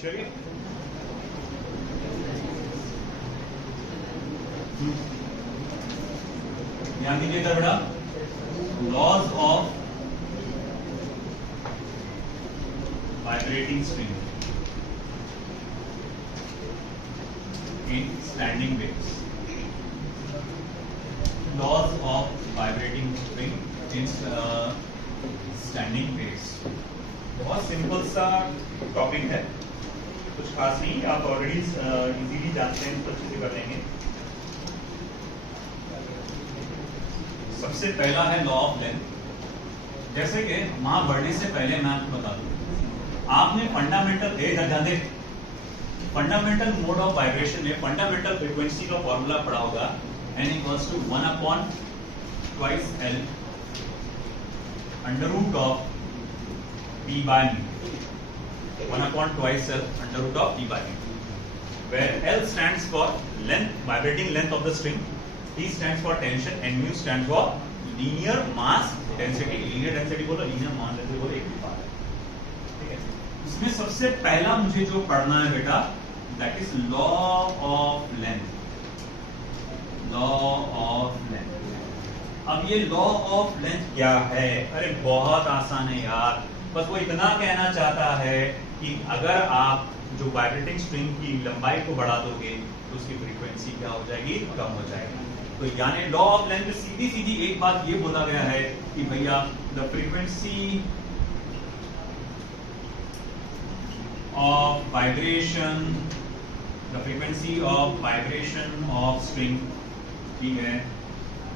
चलिए ध्यान दीजिएगा बेटा, laws of vibrating string in standing waves. Laws of vibrating string in standing waves. बहुत सिंपल सा टॉपिक है, कुछ खास नहीं, आप ऑलरेडी इजीली जानते हैं, तो अच्छे से कर लेंगे। सबसे पहला है लॉ ऑफ लेंथ। जैसे कि वहां बढ़ने से पहले मैं आपको बता दूं, आपने फंडामेंटल मोड ऑफ वाइब्रेशन में फंडामेंटल फ्रीक्वेंसी का फॉर्मूला पढ़ा होगा, n equals to 1/2 L under root of P by mu, 1/2 L under root of P by mu, where L stands for length, vibrating length of the string, T stands for tension, and mu stands for linear mass density. Linear density बोलो, linear mass density बोलो, एक ही बात है, ठीक है। इसमें सबसे पहला मुझे जो पढ़ना है बेटा, that is law of length. Law of length. अब ये law of length क्या है? अरे बहुत आसान है यार, बस वो इतना कहना चाहता है कि अगर आप जो वाइब्रेटिंग स्ट्रिंग की लंबाई को बढ़ा दोगे तो उसकी फ्रीक्वेंसी क्या हो जाएगी, कम हो जाएगी। तो यानी लॉ ऑफ लेंथ में सीधी सीधी एक बात ये बोला गया है कि भैया the frequency of vibration, the frequency of vibration of string, ठीक है,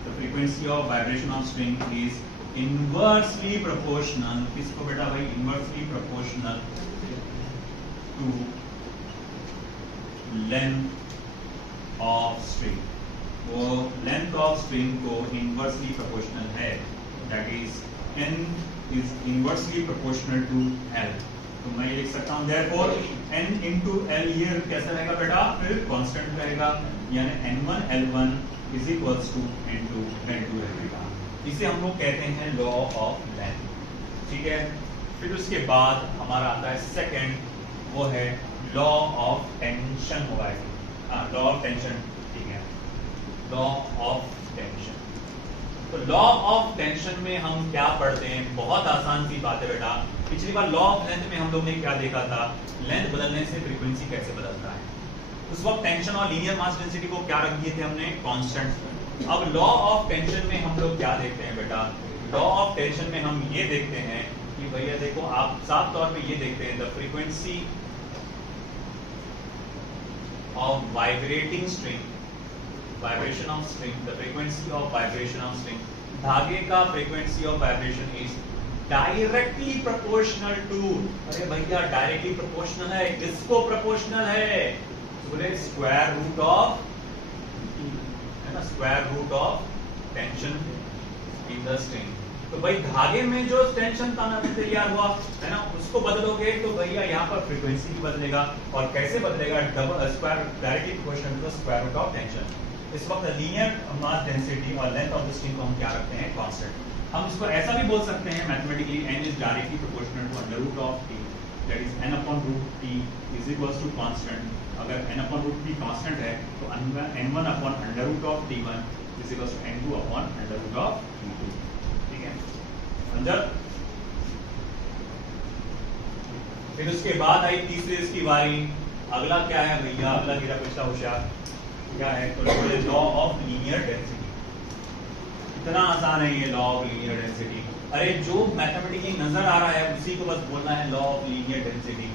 the frequency of vibration of string is inversely proportional, किसको बेटा भाई, inversely proportional to length of string. वो लेंथ ऑफ स्ट्रिंग को इनवर्सली प्रोपोर्शनल है, that is n is inversely proportional to L। तो मैं ये लिख सकता हूं देयरफॉर n into L ये कैसा रहेगा बेटा, फिर कांस्टेंट रहेगा, यानी n1 L1 is equals to n2 L2 रहेगा। इसे हम लोग कहते हैं लॉ ऑफ लेंथ, ठीक है। फिर उसके बाद हमारा आता है सेकंड, वो है law of tension mobile, law of tension, ठीक है, लॉ ऑफ टेंशन। तो लॉ ऑफ टेंशन में हम क्या पढ़ते हैं, बहुत आसान सी बात है बेटा। पिछली बार लॉ ऑफ लेंथ में हम लोग ने क्या देखा था, लेंथ बदलने से फ्रीक्वेंसी कैसे बदलता है। उस वक्त टेंशन और लीनियर मास डेंसिटी को क्या रख दिए थे हमने, कांस्टेंट। अब लॉ ऑफ टेंशन में हम लोग क्या देखते हैं बेटा, लॉ ऑफ टेंशन में हम ये देखते हैं कि भैया देखो, आप साफ तौर पे ये देखते हैं the frequency of vibrating string, vibration of string, the frequency of vibration of string, धागे का frequency of vibration is directly proportional to, अरे भैया डायरेक्टली प्रोपोर्शनल है, किसको प्रोपोर्शनल है, बोले स्क्वायर रूट ऑफ, है ना, square root of tension in the string. तो भाई धागे में जो टेंशन तैयार हुआ है ना, उसको बदलोगे तो भैया यहाँ पर फ्रीक्वेंसी भी बदलेगा, और कैसे बदलेगा, double square directly proportional to the square root of tension. इस वक्त लीनियर मास डेंसिटी और लेंथ ऑफ द स्ट्रिंग को हम क्या रखते हैं, कांस्टेंट। हम इसको ऐसा भी बोल सकते हैं mathematically, n is directly proportional to under root of t, that is n upon root t is equals to constant. अगर n upon root t constant है तो n1 upon under root of t1 is equals to n2 upon under root of t2, ठीक है, समझा। फिर उसके बाद आई तीसरे इसकी बारी, अगला क्या है भैया, अगला गिरा पिछला होशियार क्या है, तो लॉ ऑफ लीनियर डेंसिटी। इतना आसान है ये लॉ ऑफ लीनियर डेंसिटी, अरे जो मैथमेटिकली नजर आ रहा है उसी को बस बोलना है लॉ ऑफ लीनियर डेंसिटी,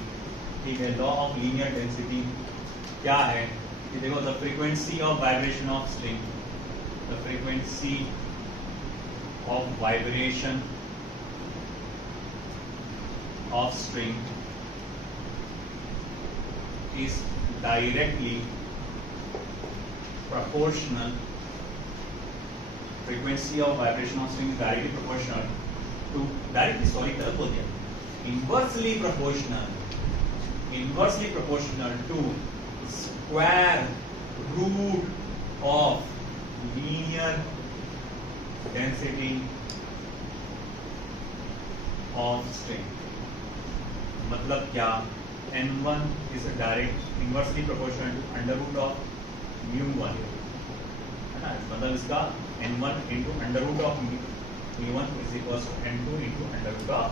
ठीक है। लॉ ऑफ लीनियर डेंसिटी क्या है कि देखो, the frequency of vibration of string, the frequency of vibration of string is directly proportional, frequency of vibration of string is directly proportional to, directly sorry गलत बोल दिया, inversely proportional to square root of linear density of string। मतलब क्या, n1 is a direct inversely proportional to under root of mu1, है ना, मतलब इसका n1 into under root of mu1 is equals to n2 into under root of,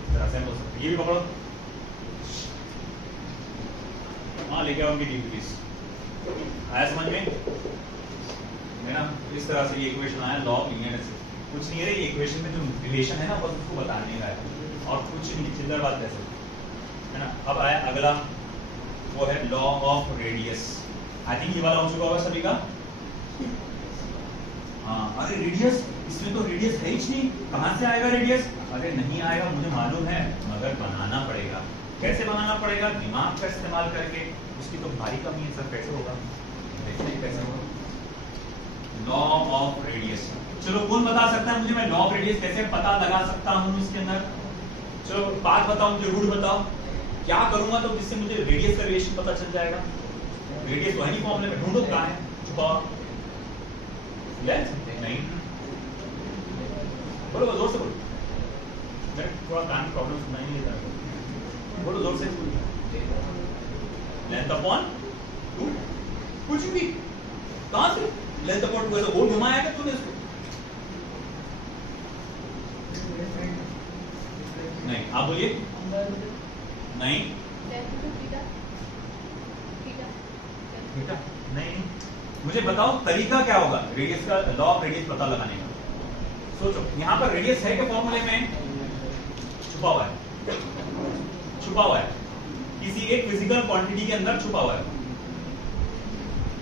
इस तरह से हम बोल सकते हैं। ये भी पकड़ो, हाँ लेके आओ उनकी डिग्रीज, आया समझ में, है ना। इस तरह से ये इक्वेशन आया लॉ ऑफ लीनियर डेंसिटी। कुछ नहीं है, ये इक्वेशन में जो रिलेशन है ना बस उसको बताने का है और कुछ नहीं, चिल्लर बात कैसे, है ना। अब आया अगला, वो है law of radius. I think ये वाला हो चुका होगा सभी का। हाँ, अरे रेडियस, इसमें तो रेडियस है ही नहीं, कहाँ से आएगा रेडियस? अरे नहीं आएगा, मुझे मालूम है, मगर बनाना पड़ेगा। कैसे बनाना पड़ेगा? दिमाग का इस्तेमाल करके। उसकी तो भारी कमी है सर, कैसे होगा, देखते हैं कैसे होगा। लॉ ऑफ रेडियस, चलो कौन बता सकता है मुझे, मैं लॉ ऑफ रेडियस कैसे पता लगा सकता हूँ इसके अंदर? चलो बात बताओ मुझे, रूट बताओ, क्या करूंगा तो जिससे मुझे रेडियस का रिलेशन पता चल जाएगा? रेडियस तो है नहीं फॉर्मूले में, ढूंढो कहाँ है, छुपाओ। नहीं बोलो, जोर से बोलो, मेरे थोड़ा कान प्रॉब्लम सुनाई नहीं देता, बोलो जोर से। लेंथ अपॉन टू, कुछ भी, कहां से लेंथ अपॉन टू? ऐसा गोल घुमाया क्या तूने इसको? नहीं, आप बोलिए। नहीं नहीं, मुझे बताओ तरीका क्या होगा रेडियस का, लॉ ऑफ रेडियस पता लगाने का। सोचो, यहाँ पर रेडियस है क्या फॉर्मूले में? छुपा हुआ है, छुपा हुआ है, किसी एक फिजिकल क्वांटिटी के अंदर छुपा हुआ है।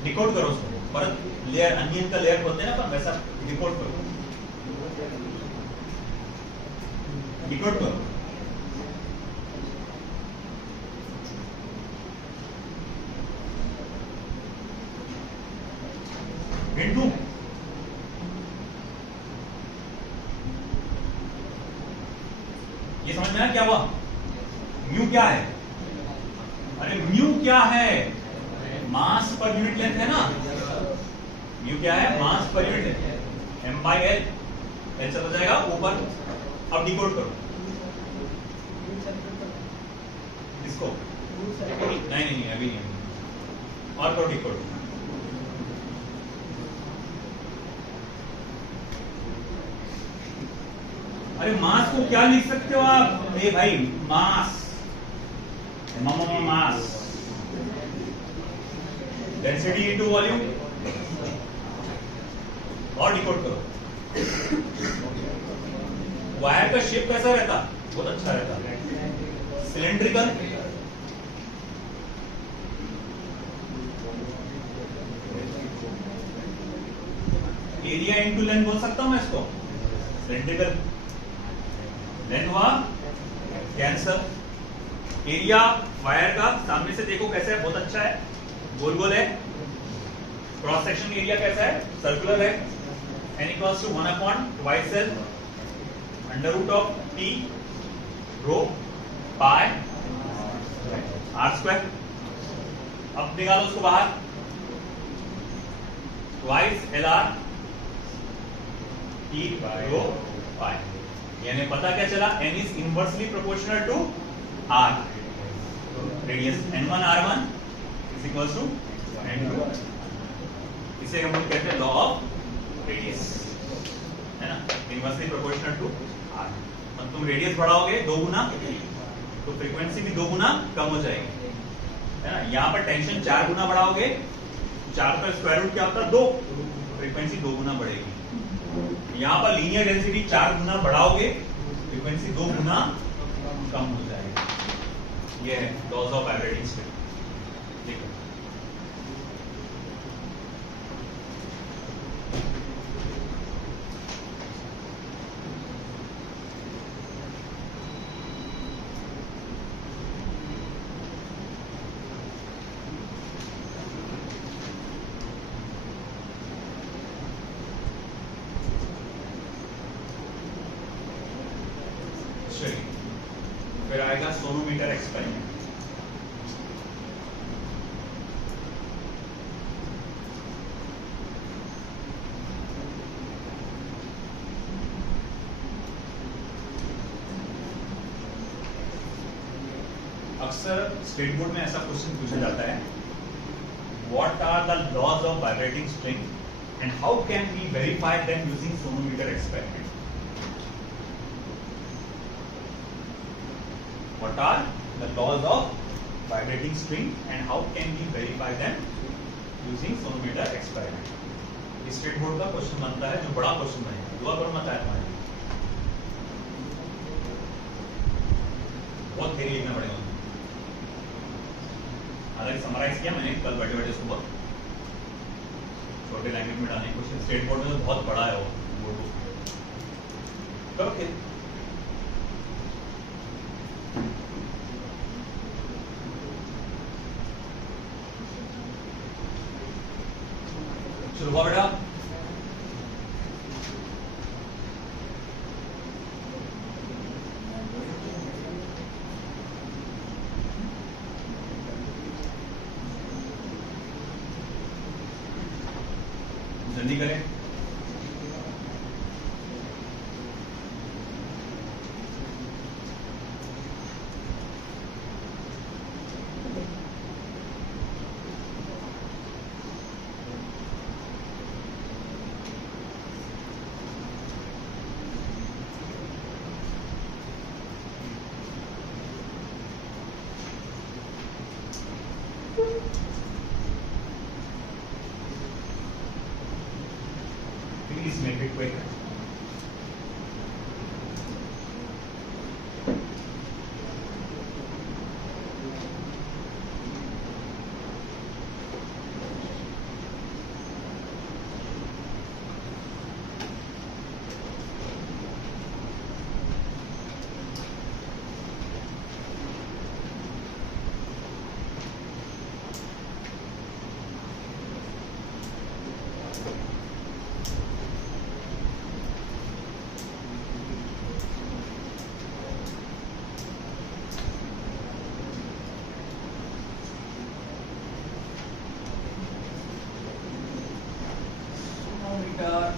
डिकोड करो उसको, परत लेयर, अनियन का लेयर बोलते हैं ना, वैसा डिकोड करो, डिकोड करो। हिंट दूं? ये समझ में आया क्या हुआ? म्यू क्या है? अरे म्यू क्या है? मास पर यूनिट लेंथ है ना। म्यू क्या है? Mass per unit length, m by l, l चला जाएगा ऊपर। अब डिकोड करो इसको। नहीं नहीं नहीं, अभी नहीं, और करो डिकोड। अरे मास को क्या लिख सकते हो आप? ए भाई, मास, मास, डेंसिटी इनटू वॉल्यूम, और डिकोड करो। वायर का शेप कैसा रहता? बहुत अच्छा रहता, सिलेंड्रिकल। एरिया इनटू लेंथ बोल सकता हूं मैं इसको, सिलेंड्रिकल। लेंथ हुआ कैंसर। एरिया वायर का सामने से देखो कैसा है, बहुत अच्छा है, गोल गोल है। क्रॉस सेक्शन एरिया कैसा है? सर्कुलर है। n equals to 1 upon twice l under root of t rho pi r square. अब निकालो उसको बाहर, twice lr t rho pi. यानी पता क्या चला? n is inversely proportional to r, radius n1 r1 is equals to n2। इसे हम लोग कहते हैं लॉ ऑफ रेडियस, है ना, इनवर्सली प्रोपोर्शनल टू r। अब तुम रेडियस बढ़ाओगे 2 गुना तो फ्रीक्वेंसी भी 2 गुना कम हो जाएगी, है ना। यहाँ पर टेंशन 4 गुना बढ़ाओगे, 4 का स्क्वायर रूट क्या होता है? 2, फ्रीक्वेंसी 2 गुना बढ़ेगी। यहाँ पर लीनियर डेंसिटी 4 गुना बढ़ाओगे, फ्रीक्वेंसी 2 गुना कम हो जाएगी। ये है लॉज ऑफ वाइब्रेटिंग स्ट्रिंग। देखो फिर आएगा सोनोमीटर एक्सपेरिमेंट। अक्सर स्टेट बोर्ड में ऐसा क्वेश्चन पूछा जाता है, what are the laws of vibrating string and how can we verify them using sonometer experiment. What are the laws of vibrating string and how can we verify them using sonometer experiment. State board का question बनता है, जो बड़ा question बनेगा, दुआ करो मत आए तुम्हारे लिए, बहुत थ्योरी लिखना पड़ेगा। हालांकि समराइज किया मैंने कल बैठे बैठे सुबह, छोटे लैंग्वेज में डालने की कोशिश। स्टेट बोर्ड में तो बहुत बड़ा है वो बोर्ड। ओके, शुरू हुआ बेटा। जल्दी करें। Please make it quick.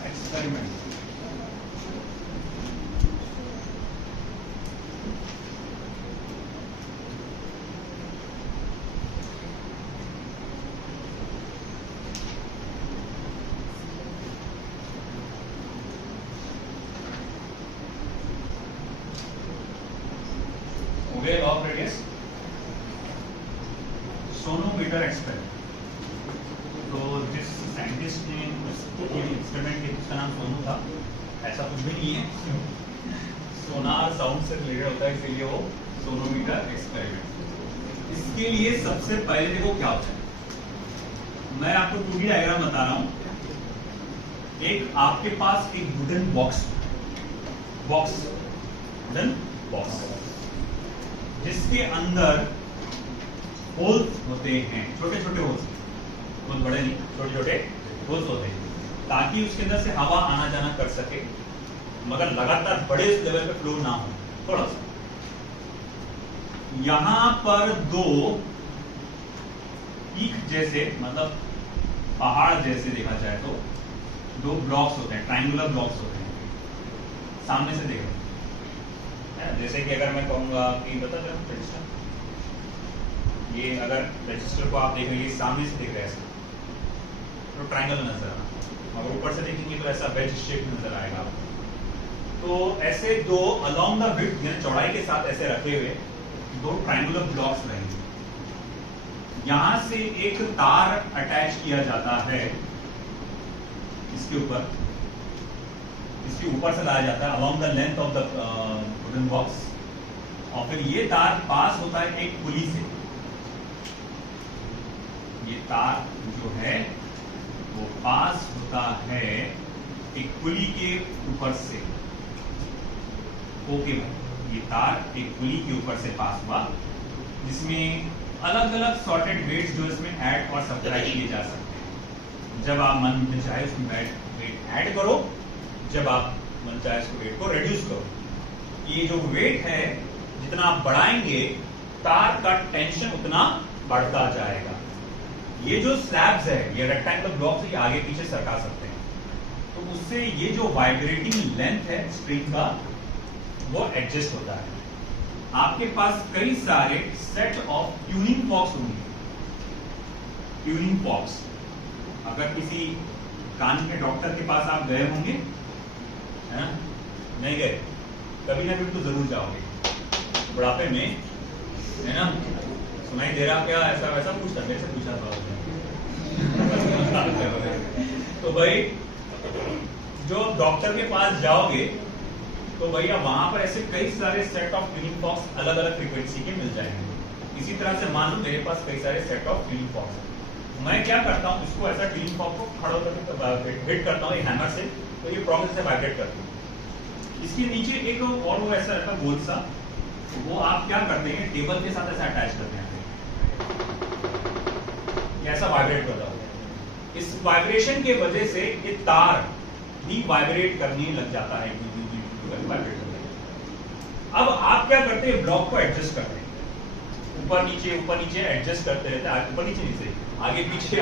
Experiment. Wave of radius, sonometer experiment. तो जिस साइंटिस्ट ने एक्सपेरिमेंट किया उसका नाम सोनू था, ऐसा कुछ भी नहीं है, सोनार साउंड से रिलेटेड होता है, इसीलिए वो सोनोमीटर एक्सपेरिमेंट। इसके लिए सबसे पहले देखो क्या होता है, मैं आपको 2D डायग्राम बता रहा हूं। एक आपके पास एक वुडन बॉक्स वुडन बॉक्स जिसके अंदर होल्स होते हैं, छोटे छोटे होल्स, बहुत बड़े नहीं, छोटे छोटे होल्स होते हैं, ताकि उसके अंदर से हवा आना जाना कर सके, मगर लगातार बड़े लेवल पे फ्लो ना हो। थोड़ा सा यहां पर दो पीक जैसे, मतलब पहाड़ जैसे देखा जाए तो दो ब्लॉक्स होते हैं, ट्रायंगुलर ब्लॉक्स होते हैं, सामने से देखें। जैसे कि अगर मैं कहूंगा कि बता दो रजिस्टर, ये अगर रजिस्टर को आप देख रहे हैं सामने से देख रहे हैं तो ट्रायंगल नजर आना, अगर ऊपर से देखेंगे तो ऐसा वेज शेप नजर आएगा आपको। तो ऐसे दो अलोंग द विड्थ यानी चौड़ाई के साथ ऐसे रखे हुए दो ट्रायंगुलर ब्लॉक्स रहेंगे। यहां से एक तार अटैच किया जाता है इसके ऊपर से लाया जाता है along the length of the wooden box, और फिर ये तार पास होता है एक पुली से। ये तार जो है वो पास होता है एक पुली के ऊपर से। ओके भाई, ये तार एक पुली के ऊपर से पास हुआ, जिसमें अलग अलग सॉर्टेड वेट्स जो इसमें ऐड और सब्ट्रैक्ट किए जा सकते हैं। जब आप मन में चाहे उसमें वेट ऐड करो, जब आप मन चाहे उसको वेट को रिड्यूस करो। ये जो वेट है जितना आप बढ़ाएंगे तार का टेंशन उतना बढ़ता जाएगा। ये जो स्लैब्स है, ये रेक्टेंगुलर ब्लॉक्स है, आगे पीछे सरका सकते हैं, तो उससे ये जो वाइब्रेटिंग लेंथ है स्ट्रिंग का वो एडजस्ट होता है। आपके पास कई सारे सेट ऑफ ट्यूनिंग फॉक्स होंगे। ट्यूनिंग फॉक्स, अगर किसी कान के डॉक्टर के पास आप गए होंगे, है ना, नहीं गए, कभी ना कभी तो जरूर जाओगे बुढ़ापे में, है ना, सुनाई दे रहा क्या, ऐसा वैसा पूछता, मेरे से पूछा था तो भाई जो डॉक्टर के पास जाओगे तो भैया वहां पर ऐसे कई सारे सेट ऑफ ट्यूनिंग फॉक्स अलग अलग फ्रीक्वेंसी के मिल जाएंगे। इसी तरह से मान लो मेरे पास कई सारे सेट ऑफ ट्यूनिंग फॉक्स है, मैं क्या करता हूँ, इसको ऐसा ट्यूनिंग फॉक्स को खड़ा करके हिट करता हूँ एक हैमर से, तो ये प्रोग्रेस से वाइब्रेट करती है। इसके नीचे एक और वो ऐसा रहता है गोल सा, वो आप क्या करते हैं, टेबल के साथ ऐसा अटैच करते हैं, ऐसा वाइब्रेट करता है। इस वाइब्रेशन के वजह से ये तार भी वाइब्रेट करने लग जाता है, वाइब्रेट करने। अब आप क्या करते हैं, ब्लॉक को एडजस्ट करते हैं, ऊपर नीचे एडजस्ट करते रहते हैं, ऊपर नीचे आगे पीछे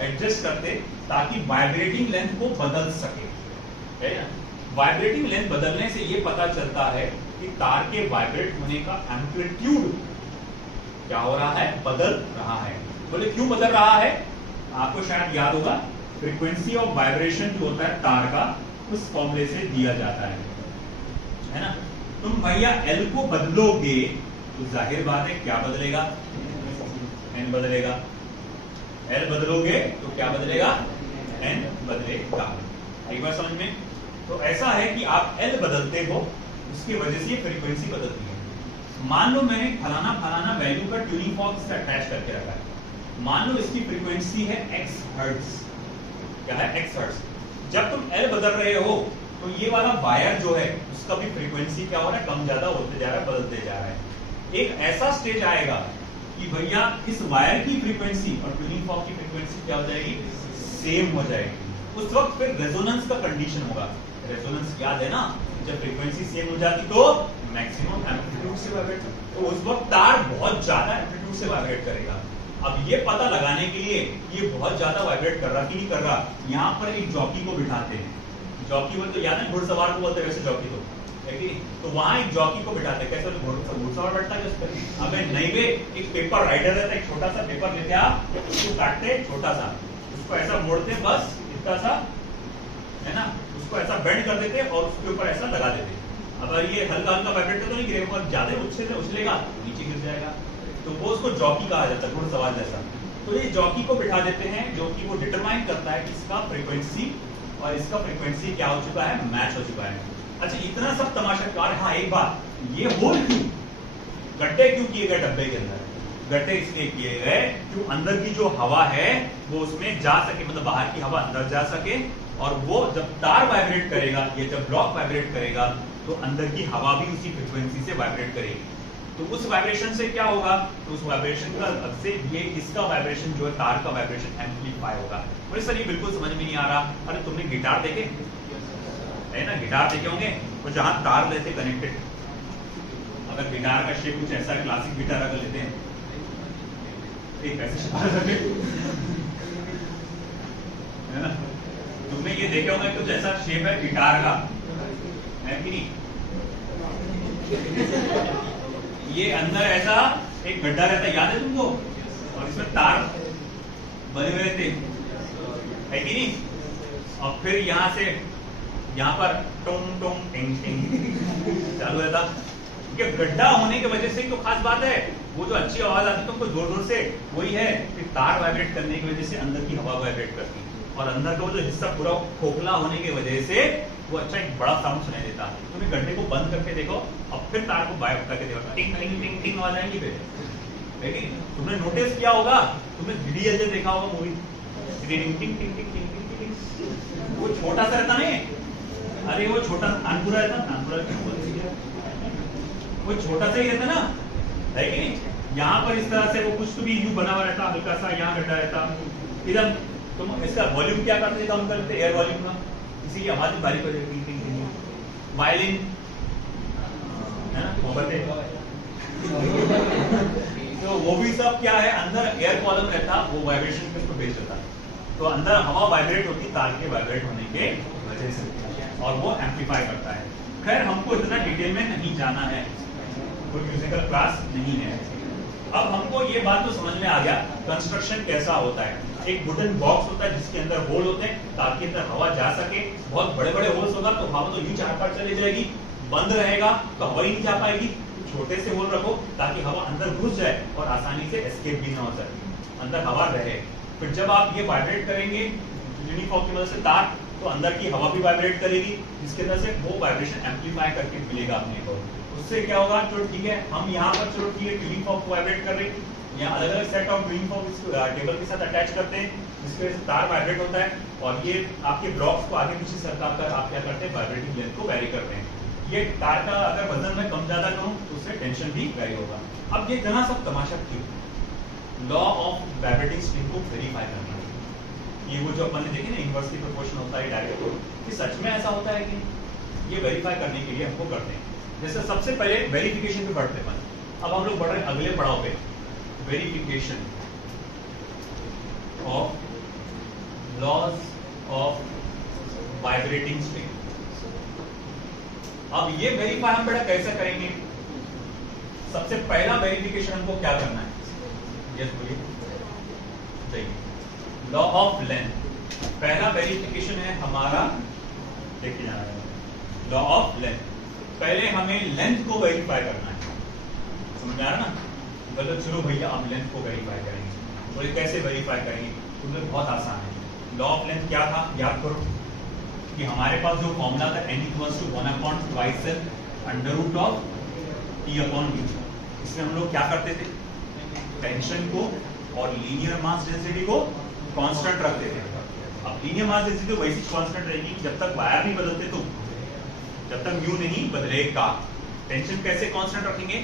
एडजस्ट करते, ताकि वाइब्रेटिंग लेंथ को बदल सके, है ना। वाइब्रेटिंग लेंथ बदलने से ये पता चलता है कि तार के वाइब्रेट होने का एम्पलीट्यूड क्या हो रहा है, बदल रहा है। बोले क्यों बदल रहा है, आपको शायद याद होगा, फ्रीक्वेंसी ऑफ वाइब्रेशन जो होता है तार का, उस फॉर्मूले से दिया जाता है ना। तुम भैया L को बदलोगे तो जाहिर बात है क्या बदलेगा, N बदलेगा। L बदलोगे तो क्या बदलेगा, N बदलेगा। एक बार समझ में, तो ऐसा है कि आप L बदलते हो, उसकी वजह से फ्रीक्वेंसी बदलती है। मान लो मैंने फलाना वैल्यू का ट्यूनिंग फॉक्स अटैच करके रखा है, मान लो इसकी फ्रीक्वेंसी है x हर्ट्ज, क्या है, x हर्ट्ज। जब तुम L बदल रहे हो तो ये वाला वायर जो है उसका भी फ्रीक्वेंसी क्या हो रहा है, कम ज्यादा होते जा रहा है, बदलते जा रहा है। एक ऐसा स्टेज आएगा कि भैया इस वायर की फ्रीक्वेंसी और ट्यूनिंग फॉर्क की फ्रीक्वेंसी क्या हो जाएगी, सेम हो जाएगी। उस वक्त फिर रेजोनेंस का कंडीशन होगा। रेजोनेंस याद है ना, जब फ्रीक्वेंसी सेम हो जाती तो मैक्सिमम एम्पलीट्यूड से वाइब्रेट, तो उस वक्त तार बहुत ज्यादा एम्पलीट्यूड से वाइब्रेट करेगा। अब ये पता लगाने के लिए ये बहुत ज्यादा वाइब्रेट कर रहा कि नहीं कर रहा, यहाँ पर एक जॉकी को बिठाते हैं। जॉकी बोलते याद है, घुड़सवार को बोलते हैं वैसे जॉकी को, है कि नहीं? तो वहां एक जॉकी को बिठाते हैं, कैसे घुड़सवार बैठता है जिस पर। अब नहीं वे एक पेपर राइडर रहता है, एक छोटा सा पेपर लेते आप, उसको काटते छोटा सा, उसको ऐसा मोड़ते बस इतना सा, है ना, उसको ऐसा बेंड कर देते और उसके ऊपर ऐसा लगा देते। अब ये हल्का हल्का वाइब्रेट तो नहीं गिरेगा, और ज्यादा उछले उछलेगा नीचे गिर जाएगा, तो वो उसको जॉकी कहा जाता है, घुड़सवार जैसा। तो ये जॉकी को बिठा देते हैं, जो कि वो डिटरमाइन करता है कि इसका फ्रीक्वेंसी और इसका फ्रीक्वेंसी क्या हो चुका है, मैच हो चुका है। अच्छा, इतना सब तमाशा क्यों? हाँ एक बात, ये होल क्यों, गड्ढे क्यों किए गए डब्बे के अंदर? गड्ढे इसलिए किए गए कि अंदर की जो हवा है वो उसमें जा सके, मतलब बाहर की हवा अंदर जा सके, और वो जब तार वाइब्रेट करेगा, ये जब ब्लॉक वाइब्रेट करेगा, तो अंदर की हवा भी उसी फ्रीक्वेंसी से वाइब्रेट करेगी। तो उस वाइब्रेशन से क्या होगा, तो उस वाइब्रेशन का से ये इसका वाइब्रेशन जो है, तार का वाइब्रेशन एम्पलीफाई होगा। और सर ये बिल्कुल समझ में नहीं आ रहा। अरे तुमने गिटार देखे है ना, गिटार देखे होंगे, तो जहां तार लेते कनेक्टेड, अगर गिटार का शेप कुछ ऐसा, क्लासिक गिटार अगर लेते हैं एक ऐसे है ना, तुमने ये देखे होंगे कुछ ऐसा शेप है गिटार का, है कि नहीं? ये अंदर ऐसा एक गड्ढा रहता है, याद है तुमको, और इसमें तार बने हुए थे, है कि नहीं? और फिर यहाँ से यहाँ पर टोंग टोंग टिंग टिंग चालू रहता, क्योंकि गड्ढा होने की वजह से तो खास बात है, वो जो अच्छी आवाज आती है तुमको जोर जोर से, वही है कि तार वाइब्रेट करने की वजह से अंदर की हवा वाइब्रेट करती है, और अंदर का वो जो हिस्सा पूरा खोखला होने की वजह से वो अच्छा एक बड़ा साउंड सुनाई देता। तुम्हें गड्ढे को बंद करके देखो और फिर तार को वाइब्रेट करके देखो, टिंग टिंग टिंग टिंग आवाज आएंगी फिर। लेकिन तुमने नोटिस किया होगा, तुमने डीडीएल देखा होगा मूवी, टिंग टिंग टिंग टिंग टिंग टिंग, वो छोटा सा रहता नहीं, अरे वो छोटा नानपुरा रहता, नानपुरा क्यों बोलते हैं, वो छोटा सा ही रहता ना, है कि नहीं? यहाँ पर इस तरह से वो कुछ तो भी यू बना हुआ रहता, हल्का सा यहाँ गड्ढा रहता, इधर तुम इसका वॉल्यूम क्या करते काउंट करते, एयर वॉल्यूम का, इसीलिए आवाज बारीक हो जाएगी। वायलिन है ना, मोमबत्ती, तो वो भी सब क्या है, अंदर एयर कॉलम रहता, वो वाइब्रेशन पे उसको भेज देता, तो अंदर हवा वाइब्रेट होती तार के वाइब्रेट होने के वजह से, और वो एम्पलीफाई करता है। खैर हमको इतना डिटेल में नहीं जाना है, कोई म्यूजिकल क्लास नहीं है। अब हमको ये बात तो समझ में आ गया कंस्ट्रक्शन कैसा होता है। एक वुडन बॉक्स होता है जिसके अंदर होल होते हैं ताकि अंदर हवा जा सके। बहुत बड़े बड़े होल्स होगा तो हवा तो यूं चार पार चली जाएगी, बंद रहेगा तो हवा ही नहीं जा पाएगी। छोटे से होल रखो ताकि हवा अंदर घुस जाए और आसानी से एस्केप भी ना हो सके, अंदर हवा रहे। फिर जब आप ये वाइब्रेट करेंगे ट्यूनिंग फॉर्क की मदद से तार, तो अंदर की हवा भी वाइब्रेट करेगी, जिसके अंदर से वो वाइब्रेशन एम्पलीफाई करके मिलेगा अपने को। उससे क्या होगा, तो ठीक है हम यहाँ पर चलो ठीक है ट्यूनिंग फॉर्क को वाइब्रेट कर रहे हैं, यहाँ अलग अलग सेट ऑफ ट्यूनिंग फॉर्क इस टेबल के साथ अटैच करते हैं, जिसकी वजह से तार वाइब्रेट होता है और ये आपके ब्लॉक्स को आगे पीछे सरका कर आप क्या करते हैं वाइब्रेटिंग लेंथ को वेरी करते हैं। ये तार का अगर वजन में कम ज्यादा करूं तो उससे टेंशन भी वेरी होगा। अब ये इतना सब तमाशा क्यों? लॉ ऑफ वाइब्रेटिंग स्ट्रिंग को वेरीफाई करना। ये वो जो अपन ने देखे ना इनवर्सली प्रोपोर्शनल होता है डायरेक्ट, कि सच में ऐसा होता है कि ये वेरीफाई करने के लिए हमको करते हैं। जैसे सबसे पहले वेरिफिकेशन पे बढ़ते हैं। अब हम लोग बढ़ रहे हैं अगले पड़ाव पे, verification of laws of vibrating string. अब ये वेरीफाई हम बेटा कैसे करेंगे? सबसे पहला वेरिफिकेशन हमको क्या करना है? यस बोलिए। चाहिए लॉ ऑफ लेंथ। पहला वेरिफिकेशन है हमारा, देखिए जाना है लॉ ऑफ लेंथ। पहले हमें लेंथ को वेरीफाई करना है, समझ आ रहा ना? बोलो चलो भैया आप लेंथ को वेरीफाई करेंगे। बोले कैसे वेरीफाई करेंगे? तो बहुत आसान है। लॉ ऑफ लेंथ क्या था याद करो कि हमारे पास जो फॉर्मूला था n equals to 1/2 under root of t upon v। इसमें हम लोग क्या करते थे? टेंशन को और लीनियर मास डेंसिटी को कांस्टेंट रखते थे। अब लीनियर मास डेंसिटी तो वैसी कांस्टेंट रहेगी जब तक वायर नहीं बदलते, तो जब तक म्यू नहीं बदलेगा। टेंशन कैसे कांस्टेंट रखेंगे?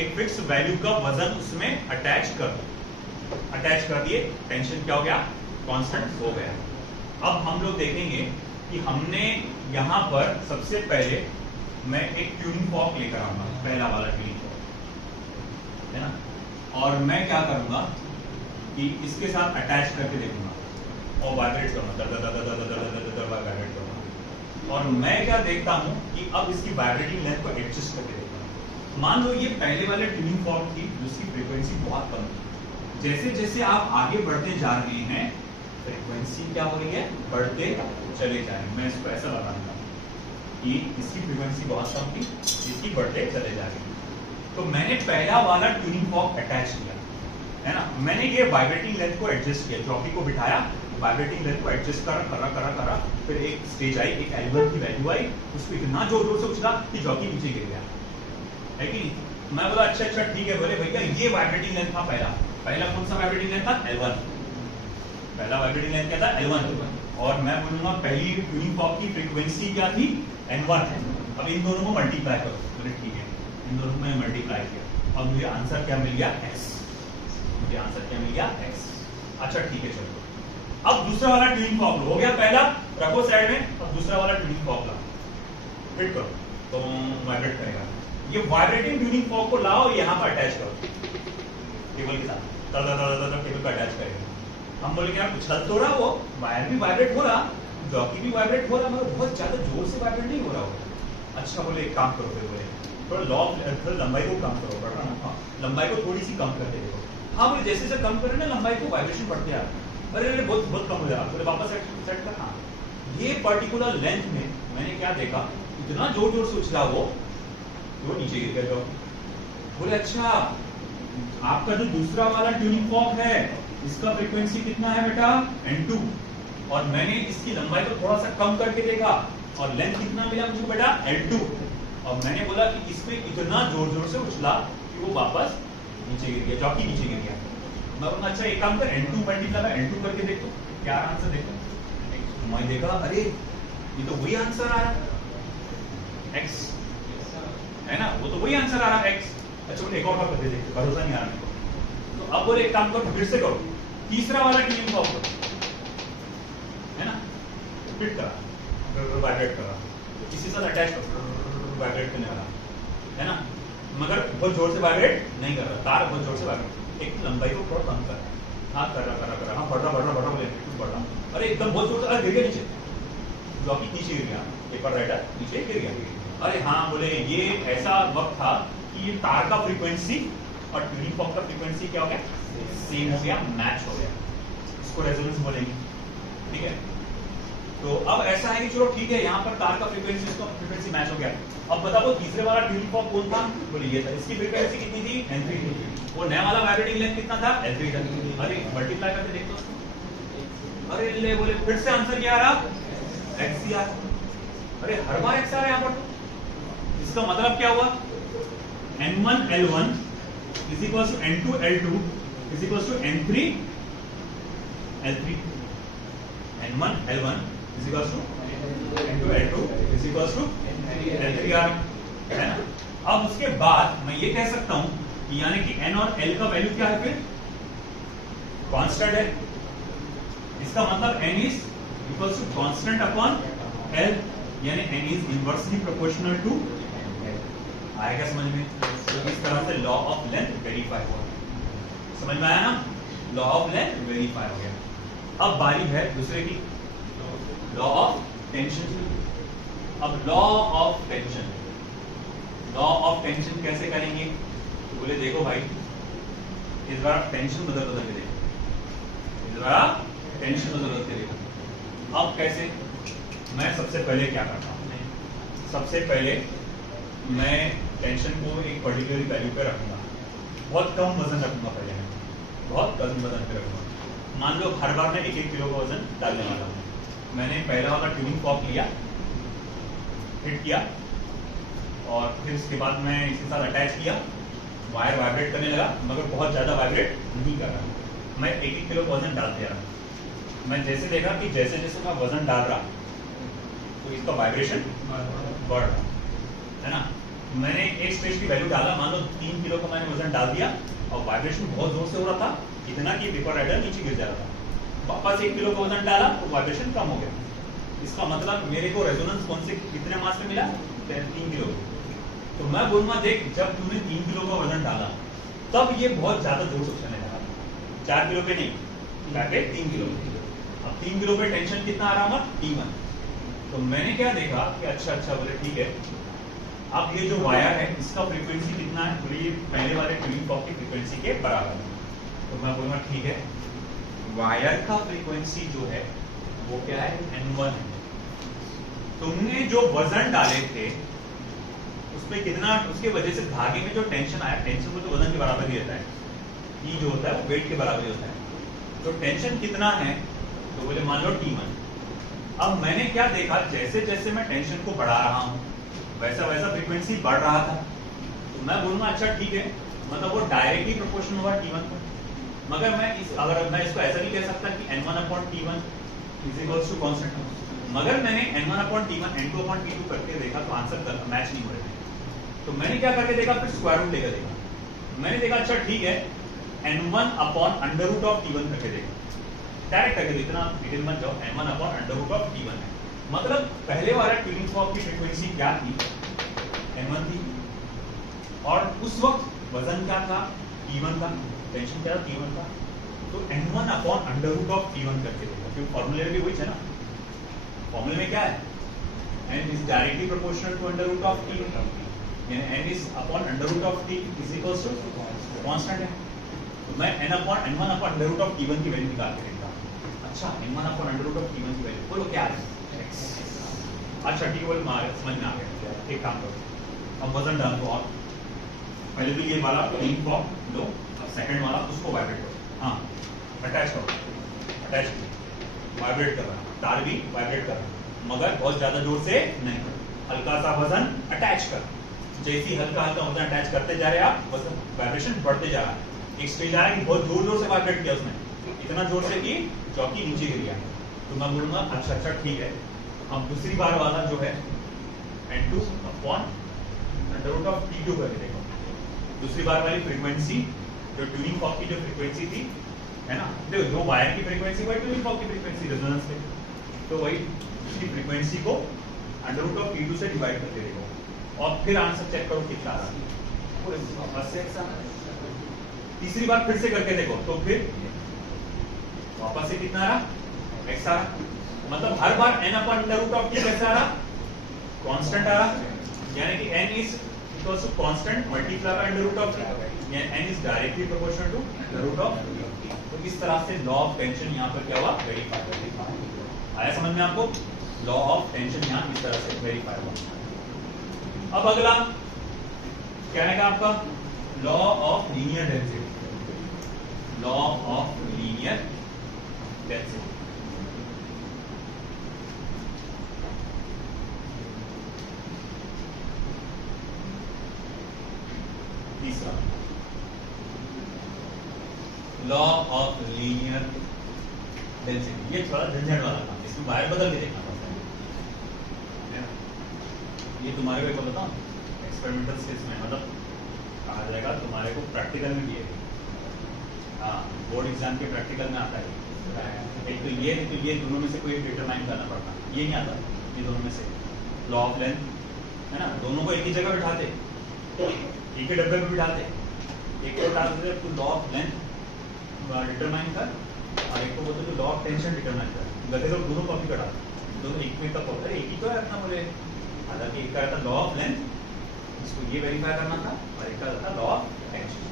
एक फिक्स वैल्यू का वजन उसमें अटैच कर दिए, टेंशन क्या हो गया? कांस्टेंट हो गया। अब हम लोग देखेंगे कि हमने यहां पर सबसे पहले मैं एक ट्यूनिंग फॉर्क लेकर आऊंगा, पहला वाला ट्यूनिंग फॉर्क है ना, और मैं क्या करूंगा कि इसके साथ अटैच करके देखूंगा और वाइब्रेट करूंगा, वाइब्रेट करूंगा। और मैं क्या देखता हूं कि अब इसकी वाइब्रेटिंग लेंथ को एडजस्ट करके देखूंगा। मान लो ये पहले वाले ट्यूनिंग फॉर्क की जिसकी फ्रीक्वेंसी बहुत कम थी, जैसे जैसे आप आगे बढ़ते जा रहे हैं फ्रीक्वेंसी क्या हो रही है? बढ़ते चले जा रहे हैं। मैं इसको ऐसा बताऊंगा कि इसकी फ्रीक्वेंसी बहुत कम थी, इसकी बढ़ते चले जा रही है। तो मैंने पहला वाला ट्यूनिंग फॉर्क अटैच किया है ना, मैंने ये वाइब्रेटिंग लेंथ को एडजस्ट किया, जॉकी को बिठाया, वाइब्रेटिंग लेंथ को एडजस्ट करा, फिर एक स्टेज आई, एक L1 की वैल्यू आई, उसको इतना जोर जोर से उछला कि जॉकी नीचे गिर गया, है कि नहीं? मैं बोला अच्छा ठीक है। बोले भैया ये वाइब्रेटिंग लेंथ था पहला कौन सा वाइब्रेटिंग लेंथ था? L1। पहला वाइब्रेटिंग लेंथ क्या था? L1। और मैं बोलूंगा पहली ट्यूनिंग फॉर्क की फ्रीक्वेंसी क्या थी? N1 है। अब इन दोनों को मल्टीप्लाई करो। बोले ठीक है, इन दोनों को मैं मल्टीप्लाई किया, अब मुझे आंसर क्या मिल गया? X। मुझे आंसर क्या मिल गया? X। अच्छा ठीक है चलो, अब दूसरा वाला ट्यूनिंग फॉर्क हो गया, पहला रखो साइड में, अब दूसरा वाला ट्यूनिंग फॉर्क ला फिट करो तो वाइब्रेट करेगा। ये वाइब्रेटिंग ट्यूनिंग फॉर्क को लाओ और यहाँ पर अटैच करो केबल के साथ, केबल का अटैच करेगा। हम बोले यार उछल तो रहा, वो वायर भी वाइब्रेट हो रहा, जॉकी भी वाइब्रेट हो रहा, मगर बहुत ज्यादा जोर से वाइब्रेट नहीं हो रहा होगा। अच्छा बोले एक काम करो, बोले थोड़ा लॉ लंबाई को कम करो, बढ़ रहा ना, लंबाई को थोड़ी सी कम कर देखो। हाँ बोले जैसे जैसे कम करें ना लंबाई को वाइब्रेशन बढ़ते आ, अरे बहुत कम हो जाएगा। बोले वापस सेट कर। हाँ ये पर्टिकुलर लेंथ में मैंने क्या देखा, इतना जोर जोर से उछला वो नीचे गिर गया। बोले अच्छा आपका जो दूसरा वाला ट्यूनिंग फॉर्क है इसका फ्रीक्वेंसी कितना है बेटा? N2। और मैंने इसकी लंबाई को थोड़ा सा कम करके देखा और लेंथ कितना मिला मुझे बेटा? L2। और मैंने बोला कि इसमें इतना जोर जोर से उछला कि वो वापस नीचे गिर गया, जॉकी नीचे गिर गया। मैं बोला अच्छा एक काम कर, N2 मल्टीप्लाई N2 करके देखो क्या आंसर देखो। मैं देखा अरे ये तो वही आंसर आ रहा है X, है ना, वो तो वही आंसर आ रहा है X। अच्छा बोले एक और करके देखो, भरोसा नहीं आ रहा मेरे को। तो अब बोले एक काम करो फिर से करो, तीसरा वाला ट्यूनिंग फॉर्क करो, है ना, फिट करा, वाइब्रेट करा, इसी साथ अटैच करो, वाइब्रेट करने वाला, है ना, मगर बहुत जोर से वाइब्रेट नहीं कर रहा, तार बहुत जोर से वाइब्रेट, एक लंबाई को थोड़ा कम कर, हाँ कर रहा, हाँ बढ़ रहा बोले बढ़ रहा, अरे एकदम बहुत जोर से, अरे गिर गया नीचे, जॉकी नीचे गिर गया, पेपर राइटर नीचे गिर गया। अरे हाँ बोले ये ऐसा वक्त था कि ये तार का फ्रीक्वेंसी और ट्यूनिंग फॉर्क का फ्रीक्वेंसी क्या हो गया, सेम हो गया, मैच हो गया, इसको रेजोनेंस बोलेंगे। ठीक है, तो अब ऐसा है कि चलो ठीक है, यहाँ पर तार का फ्रीक्वेंसी इसका फ्रीक्वेंसी मैच हो गया। अब बताओ तीसरे वाला ट्यूनिंग फॉर्क कौन था, बोले ये था, इसकी फ्रीक्वेंसी कितनी थी, N3 थी, वो नया वाला वाइब्रेटिंग लेंथ कितना था, L3 था। अरे मल्टीप्लाई करके देखो, अरे ले बोले फिर से आंसर क्या आ रहा, XC आ रहा। अरे हर बार X आ रहा है यहाँ पर, तो इसका मतलब क्या हुआ, N1 L1 is equals to N2 L2 is equals to N3 L3, N1 L1 is equals to N2 L2 is equals to L3 R, है ना। अब उसके बाद मैं ये कह सकता हूं कि यानी कि N और L का वैल्यू क्या है, फिर कांस्टेंट है, इसका मतलब N is equals to constant upon L, यानी N is inversely proportional to L। आएगा समझ में, तो इस तरह से लॉ ऑफ लेंथ वेरीफाई हुआ, समझ में आया ना, लॉ ऑफ लेंथ वेरीफाई हो गया। अब बारी है दूसरे की, लॉ ऑफ टेंशन। अब law of tension, law of tension कैसे करेंगे, तो बोले देखो भाई, इस बार टेंशन बदल बदल के देखो, इस बार टेंशन बदल के देखो। अब कैसे, मैं सबसे पहले क्या करता हूँ, सबसे पहले मैं टेंशन को एक पर्टिकुलर वैल्यू पे रखूंगा, बहुत कम वजन रखूंगा, पहले बहुत कम वजन पे रखूंगा। मान लो हर बार मैं 1-1 किलो का वजन डालने वाला हूँ। मैंने पहला वाला ट्यूनिंग फॉर्क लिया, हिट किया, और फिर उसके बाद मैं इसके साथ अटैच किया, वायर वाइब्रेट करने लगा, मगर बहुत ज्यादा वाइब्रेट नहीं कर रहा, मैं 1-1 किलो का वजन डालते रहा। मैं जैसे देखा कि जैसे जैसे मैं वजन डाल रहा तो इसका वाइब्रेशन बढ़ रहा है ना। मैंने एक स्टेज की वैल्यू डाला, मान लो 3 किलो का मैंने वजन डाल दिया, और वाइब्रेशन बहुत जोर से हो रहा था, इतना कि पेपर राइडर नीचे गिर जा रहा था। वापस 1 किलो का वजन डाला तो वाइब्रेशन कम हो गया। इसका मतलब मेरे को रेजोनेंस कौन से कितने मास में मिला, 3 किलो। तो मैं बोलूंगा देख, जब तूने 3 किलो का वजन डाला तब ये बहुत ज्यादा जोर से चलने लगा, 4 किलो पे नहीं, 3 किलो। अब 3 किलो पे टेंशन कितना आ रहा हमारा, T1। तो मैंने क्या देखा कि अच्छा बोले ठीक है, अब ये जो वायर है इसका फ्रीक्वेंसी कितना है, बोले ये पहले वाले ट्यूनिंग फॉर्क की फ्रीक्वेंसी के बराबर है। तो मैं बोलूंगा ठीक है, वायर का फ्रीक्वेंसी जो है वो क्या है, N1 है। तुमने जो वजन डाले थे उसमें कितना, उसके वजह से धागे में जो टेंशन आया, टेंशन को तो वजन के बराबर ही रहता है, ये जो होता है वो वेट के बराबर ही होता है। तो टेंशन कितना है, तो बोले मान लो T1। अब मैंने क्या देखा, जैसे जैसे मैं टेंशन को बढ़ा रहा हूं वैसा वैसा फ्रीक्वेंसी बढ़ रहा था। तो मैं बोलूंगा अच्छा ठीक है, मतलब वो डायरेक्टली प्रोपोर्शनल हुआ T1 को। मगर मैं अगर मैं इसको ऐसा भी कह सकता कि N1/T1 is equals to constant, मगर मैंने N1/T1 N2/T2 करके देखा तो आंसर मैच नहीं हो रहे। तो मैंने क्या करके देखा, फिर स्क्वायर रूट लेकर देखा। मैंने देखा अच्छा ठीक है, N1/√T1 करके देखा, डायरेक्ट करके देखना, डिटेल मत जाओ, N1/√T1 है। मतलब पहले वाला ट्यूनिंग फॉर्क की फ्रीक्वेंसी क्या थी, N1 थी, और उस वक्त वजन क्या था, T1 का, टेंशन क्या था, T1 का। तो N1/√T1 करके देखा, क्योंकि फॉर्मूले में भी वही है ना, फॉर्मूले में क्या है, N is directly proportional to √T, यानी N is upon √T is equals to constant है। तो मैं N1/√T1 की वैल्यू निकाल के देखता हूँ। अच्छा, N1/√T1 की वैल्यू बोलो क्या है, अच्छा ठीक है, समझ में आ गया। एक काम करो, अब वजन डाल दो, और पहले तो ये वाला ट्यूनिंग फॉर्क लो, अब सेकंड वाला उसको वाइब्रेट करो, हाँ अटैच करो, अटैच करो, वाइब्रेट कर रहा, तार भी वाइब्रेट कर रहा, मगर बहुत ज्यादा जोर से नहीं, हल्का सा वजन अटैच कर। जैसे ही हल्का हल्का वजन अटैच करते जा रहे आप, वजन वाइब्रेशन बढ़ते जा रहा है। एक स्टेज आ रहा है कि बहुत जोर जोर से वाइब्रेट किया उसने, इतना जोर से कि चौकी नीचे गिर गया। तो मैं बोलूंगा अच्छा ठीक है, अब दूसरी बार वाला जो है N2/√T2 करके देखो। दूसरी बार वाली फ्रीक्वेंसी जो ट्यूनिंग फॉर्क की जो फ्रीक्वेंसी थी, है ना, देखो जो वायर की फ्रीक्वेंसी वही ट्यूनिंग फॉर्क की फ्रीक्वेंसी रेजोनेंस पे, तो वही उसकी फ्रीक्वेंसी को √T2 से डिवाइड करके देखो, और फिर आंसर चेक करो कितना आ रहा है। तीसरी बार फिर से करके देखो, तो फिर वापस से कितना आ रहा, X आ रहा। मतलब हर बार N/√T कैसा आ रहा, कांस्टेंट आ रहा, यानी कि N is equals to constant multiply by under root of n is directly proportional to the root of. तो इस तरह से लॉ ऑफ टेंशन यहाँ पर क्या हुआ, वेरीफाई। आया समझ में आपको? लॉ ऑफ टेंशन यहाँ इस तरह से वेरीफाई हुआ। अब अगला क्या है आपका law of linear density. Law of linear density तीसरा लॉ ऑफ लीनियर डेंसिटी। ये थोड़ा झंझट वाला काम, इसमें वायर बदल के देखना पड़ता है। ये तुम्हारे को एक बताओ एक्सपेरिमेंटल स्केल्स में मतलब कहा जाएगा, तुम्हारे को प्रैक्टिकल में दिए। हाँ, बोर्ड एग्जाम के प्रैक्टिकल में आता है। एक तो ये दोनों में से कोई एक डिटरमाइन करना पड़ता। ये नहीं आता, ये दोनों में से लॉ ऑफ लेंथ है ना, दोनों को एक ही जगह बिठाते, एक ही डब्बे में बिठाते। एक को डालते तो लॉ ऑफ लेंथ डिटरमाइन कर, और एक को बोलते तो लॉ ऑफ टेंशन डिटरमाइन कर। गधे लोग दोनों कॉपी करा, दोनों एक में तक होता है, एक ही तो है अपना बोले। हालांकि एक का था लॉ ऑफ लेंथ, इसको ये वेरीफाई करना था, और एक का था law of tension.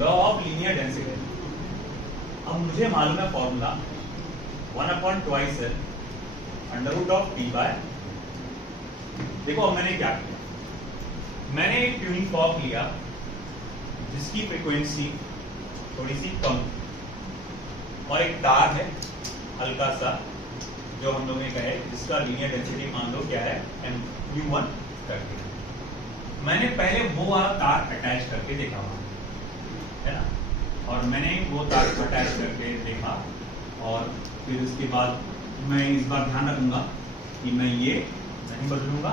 Law of linear density. अब मुझे मालूम है formula 1/2 under root of p by. देखो अब मैंने क्या किया, मैंने एक ट्यूनिंग फॉर्क लिया जिसकी फ्रीक्वेंसी थोड़ी सी कम, और एक तार है हल्का सा जो हम लोग ने कहे जिसका लीनियर डेंसिटी मान लो क्या है mu1 करके। मैंने पहले वो वाला तार अटैच करके देखा वहां, है ना, और मैंने वो तार अटैच करके देखा, और फिर उसके बाद मैं इस बार ध्यान रखूंगा कि मैं ये नहीं बदलूंगा,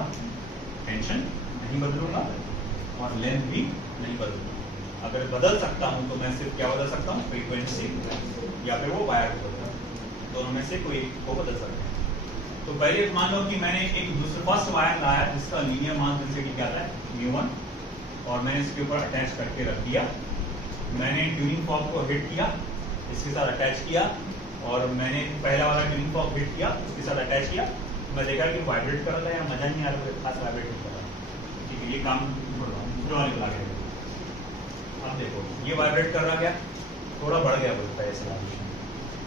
टेंशन नहीं बदलूंगा, और लेंथ भी नहीं बदलूंगा। अगर बदल सकता हूं तो मैं सिर्फ क्या बदल सकता हूं, फ्रीक्वेंसी या फिर वो वायर को बदल, दोनों में से कोई एक को बदल सकता है। तो पहले मान लो कि मैंने एक दूसरा फर्स्ट वायर लाया जिसका लीनियर मास डेंसिटी क्या था mu1, और मैंने इसके ऊपर अटैच करके रख दिया। मैंने ट्यूनिंग फॉर्क को हिट किया, इसके साथ अटैच किया, और मैंने पहला वाला ट्यूनिंग फॉर्क हिट किया, उसके साथ अटैच किया। मैं देखा कि वाइब्रेट कर रहा है या मजा नहीं आ रहा है, खास वाइब्रेट नहीं कर रहा। ठीक है, ये काम दूसरे वाले को ला के। अब देखो ये वाइब्रेट कर रहा, क्या थोड़ा बढ़ गया बोलता है ऐसे।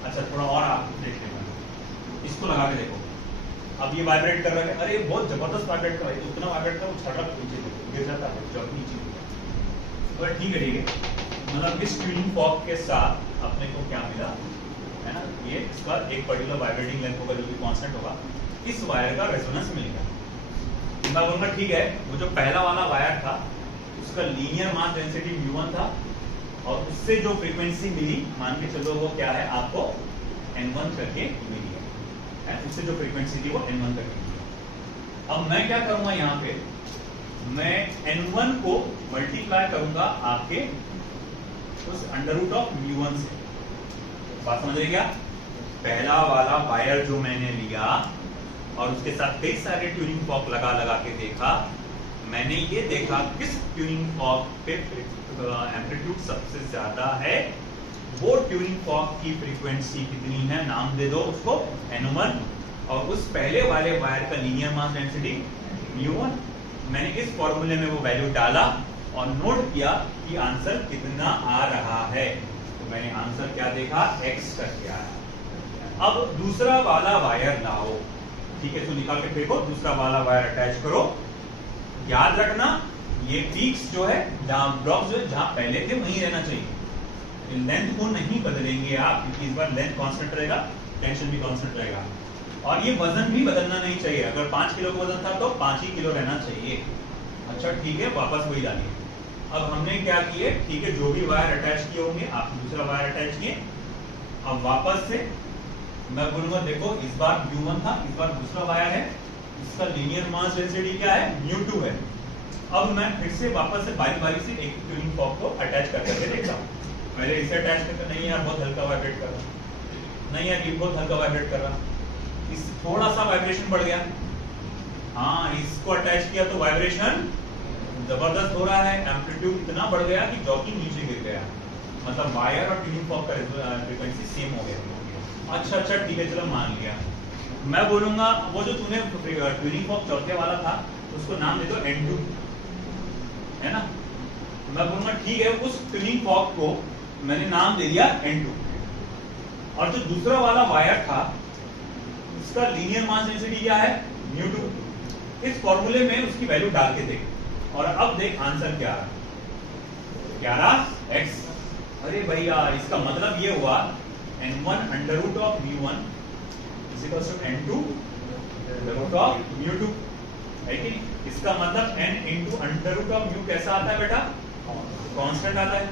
अच्छा थोड़ा और आप देख लेना, इसको लगा के देखो। अब ये वाइब्रेट कर रहा है, अरे बहुत जबरदस्त वाइब्रेट कर रहा है, उतना वाइब्रेट कर वो छटक नीचे गिर जाता है, जब नीचे। तो ठीक है, मतलब इस ट्यूनिंग फॉर्क के साथ अपने को क्या मिला है ना, ये इसका एक पर्टिकुलर वाइब्रेटिंग लेंथ होगा जो कि कांस्टेंट होगा, इस वायर का रेजोनेंस मिल गया। मैं बोलूंगा ठीक है, वो जो पहला वाला वायर था उसका लीनियर मास डेंसिटी mu1 था, और उससे जो फ्रीक्वेंसी मिली मान के चलो वो क्या है आपको n1 करके मिली है, उससे जो फ्रीक्वेंसी थी वो n1 करके मिली। अब मैं क्या करूंगा यहाँ पे, मैं n1 को मल्टीप्लाई करूंगा आपके उस अंडर रूट ऑफ mu1 से। बात समझ रही क्या? पहला वाला वायर जो मैंने लिया और उसके साथ कई सारे ट्यूनिंग फॉर्क लगा लगा के देखा, मैंने ये देखा किस ट्यूनिंग फॉर्क पे एम्पलीट्यूड सबसे ज्यादा है, वो ट्यूनिंग फॉर्क की फ्रीक्वेंसी कितनी है, नाम दे दो उसको n1, और उस पहले वाले वायर का लीनियर मास डेंसिटी mu1। मैंने इस फॉर्मूले में वो वैल्यू डाला और नोट किया कि आंसर कितना आ रहा है। तो मैंने आंसर क्या देखा, x करके आया। अब दूसरा वाला वायर लाओ, ठीक है, तो निकाल के फेंको, दूसरा वाला वायर अटैच करो। याद रखना ये पीक्स जो है, जहां ब्लॉक्स जो है जहां पहले थे वहीं रहना चाहिए। लेंथ को नहीं बदलेंगे आप, क्योंकि इस बार लेंथ कांस्टेंट रहेगा, टेंशन भी कांस्टेंट रहेगा, और ये वजन भी बदलना नहीं चाहिए। अगर 5 किलो का वजन था तो 5 ही किलो रहना चाहिए। अच्छा ठीक है, वापस वही डालिए। अब हमने क्या किए, ठीक है, जो भी वायर अटैच किए होंगे आप दूसरा वायर अटैच किए। अब वापस से मैं बोलूंगा देखो इस बार mu1 था, इस बार दूसरा वायर है, इसका लीनियर मास डेंसिटी क्या है, mu2 है। अब मैं फिर से वापस से बारी बारी से एक ट्यूनिंग फॉर्क को अटैच कर करके देखता हूँ। पहले इसे अटैच करके, नहीं यार बहुत हल्का वाइब्रेट कर रहा, नहीं यार ये बहुत हल्का वाइब्रेट कर रहा, इस थोड़ा सा वाइब्रेशन बढ़ गया, हाँ इसको अटैच किया तो वाइब्रेशन जबरदस्त हो रहा है, एम्पलीट्यूड इतना बढ़ गया कि जॉकिंग नीचे गिर गया, मतलब वायर और ट्यूनिंग फॉर्क का फ्रीक्वेंसी सेम हो गया। अच्छा ठीक है, चलो मान लिया। मैं बोलूंगा वो जो तूने ट्यूनिंग फॉर्क चौथे वाला था उसको नाम दे दो N2, है ना। मैं बोलूंगा ठीक है, उस ट्यूनिंग फॉर्क को मैंने नाम दे दिया N2। और जो दूसरा वाला वायर था उसका लीनियर मास डेंसिटी क्या है, μ2। इस फॉर्मूले में उसकी वैल्यू डाल के देख, और अब देख आंसर क्या आ रहा है, 11x। अरे भैया इसका मतलब ये हुआ n1 under root of μ1 is equal to n2 under root of μ2, है कि नहीं। इसका मतलब n into under root of mu कैसा आता है बेटा, कांस्टेंट आता है,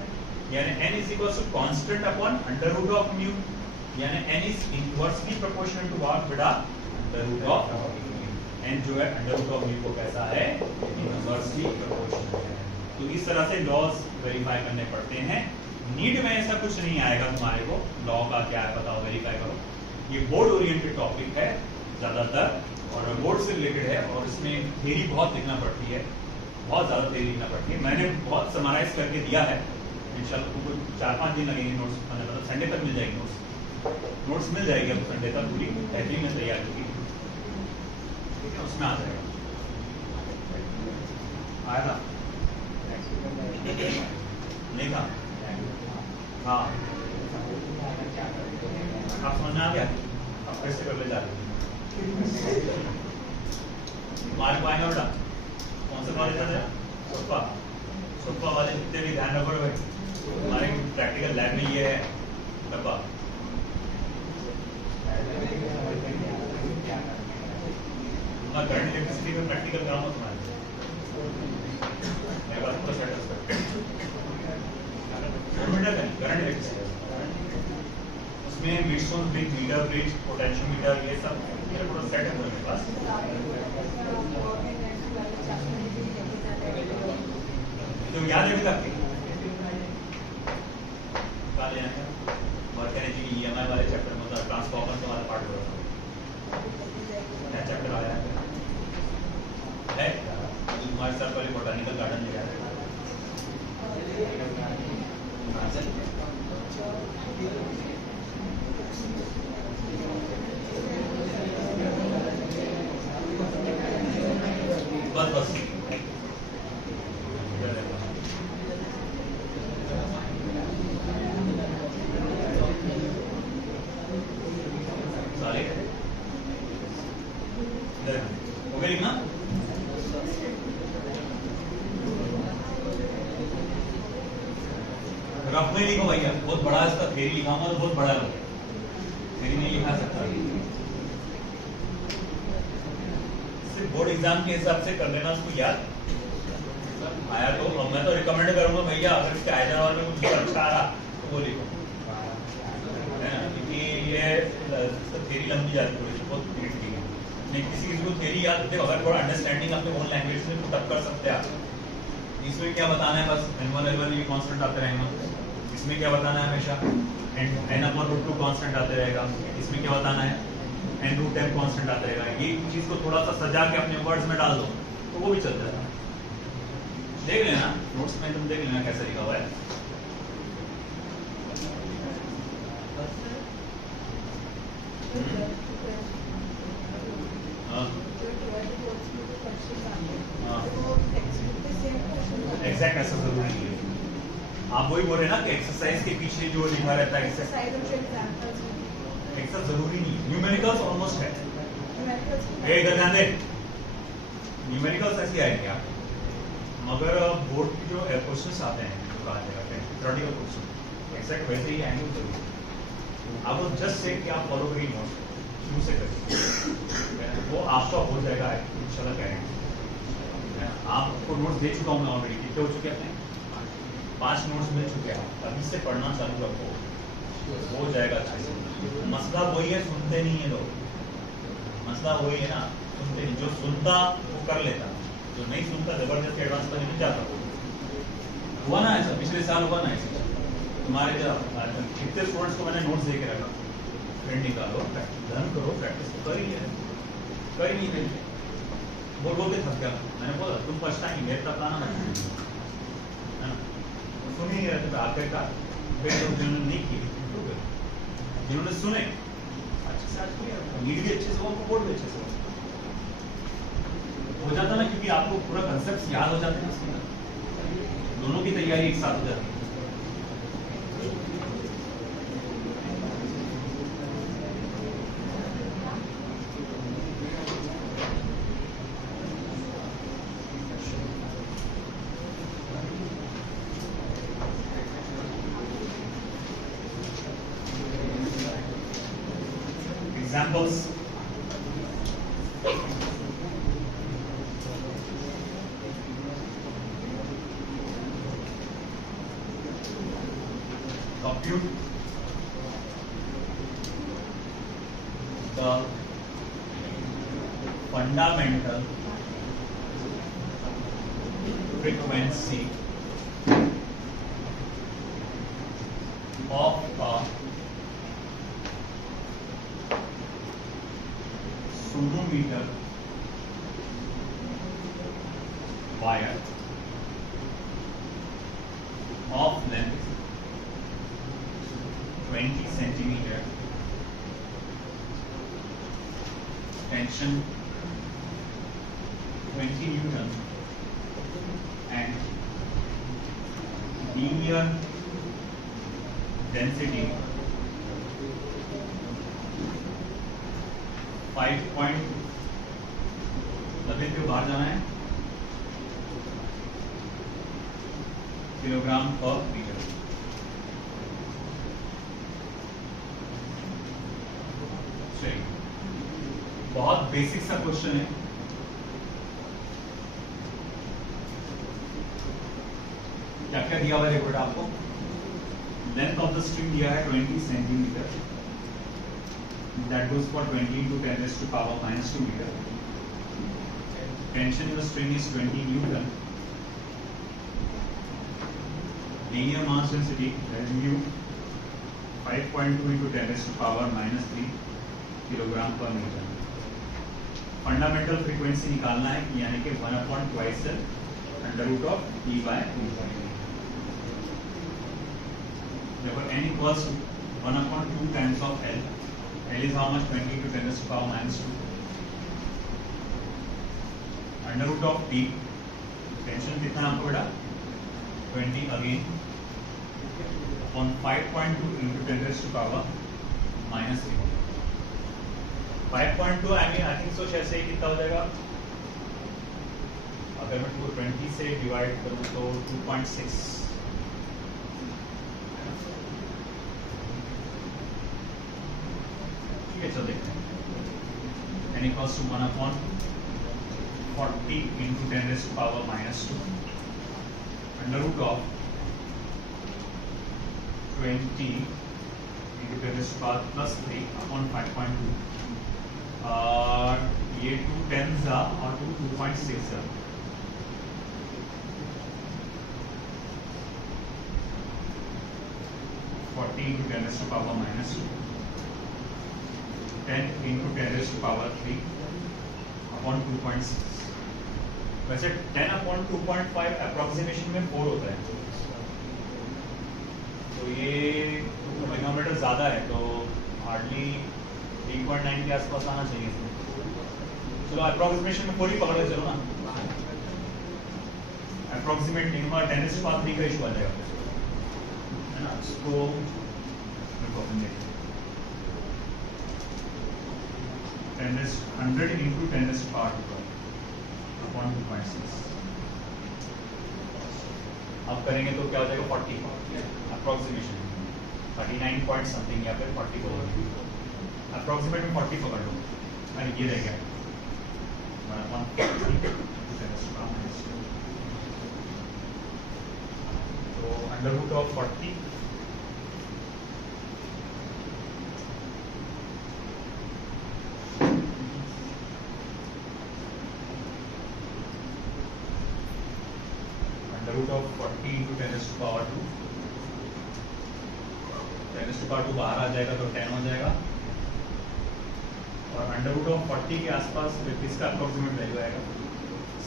यानी n is equal to constant upon under root of mu, यानी n is inversely proportional to what बेटा, अंडर रूट ऑफ n जो है अंडर रूट ऑफ म्यू को कैसा है, इनवर्सली प्रोपोर्शनल है। तो इस तरह से लॉज वेरीफाई करने पड़ते हैं। नीट में ऐसा कुछ नहीं आएगा तुम्हारे को, लॉ का क्या है बताओ, वेरीफाई करो। ये बोर्ड ओरिएंटेड टॉपिक है ज्यादातर, और बोर्ड से रिलेटेड है, और इसमें थ्योरी बहुत लिखना पड़ती है, बहुत ज्यादा थ्योरी लिखना पड़ती है। मैंने बहुत समराइज करके दिया है, इंशाल्लाह तुमको 4-5 दिन लगेंगे नोट्स, मतलब संडे तक मिल जाएगी नोट्स मिल जाएगी अब संडे तक, पूरी बेहतरीन में तैयार होगी, ठीक है, उसमें आ जाएगा। आएगा नहीं था, हाँ आप समझ में आ गया, आप कैसे कर ले जा रहे मार्क पाएंगे बेटा, कौन से कॉलेज है, सोफा वाले जितने भी ध्यान रखो भाई, हमारे प्रैक्टिकल लैब में ये है डब्बा। करंट इलेक्ट्रिसिटी में प्रैक्टिकल कराऊंगा तुम्हारे, मेरे पास पूरा सेटअप करंट इलेक्ट्रिसिटी, उसमें मिडस्टोन ब्रिज, मीटर ब्रिज, पोटेंशियोमीटर, ये सब पूरा सेट है मेरे पास। तो याद है आपके वर्क एनर्जी EMI वाले चैप्टर में, मतलब ट्रांसफॉर्मर का वाला पार्ट हो रहा था, क्या चैप्टर आया है हमारे साथ पहले बोटानिकल गार्डन में गया बस सारे हो गए लिखना। रफ में लिखो भैया, बहुत बड़ा इसका थ्योरी लिखाऊंगा तो बहुत बड़ा है, थ्योरी नहीं लिखा सकता। बोर्ड एग्जाम के हिसाब से कर लेना उसको याद आया तो। अब मैं तो रिकमेंड करूंगा भैया, अगर इसके हैदराबाद में कुछ अच्छा आ रहा तो वो लिखो, है ना, क्योंकि ये थ्योरी लंबी जाती है, बहुत ठीक है। नहीं किसी किसी को थ्योरी याद होती है, अगर थोड़ा अंडरस्टैंडिंग अपने ओन लैंग्वेज में पुट अप कर सकते हैं आप। इसमें क्या बताना है, बस n1 L1 ये कांस्टेंट आते रहेंगे। इसमें क्या बताना है, हमेशा n/√2 कांस्टेंट आते रहेगा। इसमें क्या बताना है, n√m कांस्टेंट आता रहेगा। ये चीज को थोड़ा सा सजा के अपने वर्ड्स में डाल दो तो वो भी चल जाएगा। देख लेना नोट्स में, तुम देख लेना कैसे लिखा हुआ है। एग्जैक्ट ऐसा जरूरी नहीं है, आप वही बोल रहे ना कि एक्सरसाइज के पीछे जो लिखा रहता है एक्सरसाइज जरूरी नहीं, न्यूमेरिकल्स ऑलमोस्ट है। इधर ध्यान दे, न्यूमेरिकल्स ऐसे आएंगे आप, मगर बोर्ड की जो क्वेश्चंस आते हैं जो कहा जाएगा थ्योरेटिकल क्वेश्चन एक्जैक्ट वैसे ही आएंगे जरूर। आप वो जस्ट से कि आप फॉलो करिए नोट्स शुरू से करिए, वो आपका हो जाएगा इंशाल्लाह गारंटी। आपको नोट्स दे चुका हूँ मैं ऑलरेडी, कितने हो चुके अपने 5 नोट्स मिल चुके हैं। अभी से पढ़ना चालू रखो, हो जाएगा अच्छे से। मसला वही है, सुनते नहीं है लोग, मसला वही है ना, सुनते नहीं। जो सुनता वो कर लेता, जो नहीं सुनता जबरदस्ती एडवांस पर नहीं जाता। हुआ ना ऐसा, पिछले साल हुआ ना ऐसा। तुम्हारे कितने स्टूडेंट्स को मैंने नोट्स दे के रखा, प्रिंट निकालो, लर्न करो, प्रैक्टिस कर ही है, कर ही नहीं रही, बोल के थक गया। मैंने बोला तुम पछताएंगे, मेरे तक आना है ना, सुन ही नहीं रहे थे। आखिरकार जिन्होंने नहीं की, जिन्होंने सुने अच्छे से, नीड भी अच्छे से हो, बोर्ड भी अच्छे से हो, हो जाता ना, क्योंकि आपको पूरा कंसेप्ट याद हो जाते हैं उसके अंदर, दोनों की तैयारी एक साथ हो जाती है। Examples. Compute the fundamental frequency of a sonometer wire of length 20 centimeter, tension 20 Newton, and linear density 5 point Lalit के बाहर जाना है किलोग्राम पर मीटर। चलिए, बहुत बेसिक सा क्वेश्चन है। क्या क्या दिया हुआ है देखो आपको। लेंथ ऑफ द स्ट्रिंग दिया है 20 centimetre, that goes for 20 into 10 raised to power minus 2 meter. Tension in the string is 20 Newton. Linear mass density, that is mu, 5.2 into 10 raised to power minus 3 kilogram per metre. Fundamental frequency निकालना है, यानी कि 1/2 under root of E by 2. Therefore n equals 1/2 times of L. L is how much? 20 to 10 raised to power minus 2. Under root of T. Tension कितना आपको बेटा? 20 again on 5.2 into 10 raised to power minus 3. 5.2 I think so शायद से कितना हो जाएगा? अगर मैं 220 से डिवाइड करूँ तो 2.6। ठीक है, चलो देखते हैं। n equals to 1/40 into 10 raised to power minus 2 under root of 20 into 10 raised to power plus 3 upon 5.2। ये 2 10s और 2 2.6 40 into 10 raised to power minus 2, 10 into 10 raised to power 3 upon 2.6। वैसे 10 upon 2.5 अप्रोक्सीमेशन में 4 होता है, तो ये मेगामीटर ज्यादा है, तो हार्डली 3.9 के आसपास आना चाहिए इसमें। चलो अप्रोक्सीमेशन में 4 ही पकड़ के चलो ना, अप्रोक्सीमेट नहीं हुआ 10 raised to power 3 का इशू आ जाएगा, है ना। इसको 100 into 10 raised to power 2 upon 2.6। अब करेंगे तो क्या हो जाएगा? 40 अप्रोक्सीमेशन, 39 पॉइंट समथिंग या फिर 40 बोलोगे, अप्रोक्सीमेट में 40 पकड़ लो। अरे ये रह गया 1/40 तो under root of 40 root of 40 into 10 raised to power 2, 10 raised to power 2 बाहर आ जाएगा तो 10 हो जाएगा, और अंडर रूट ऑफ 40 के आसपास इसका अप्रोक्सीमेट वैल्यू आएगा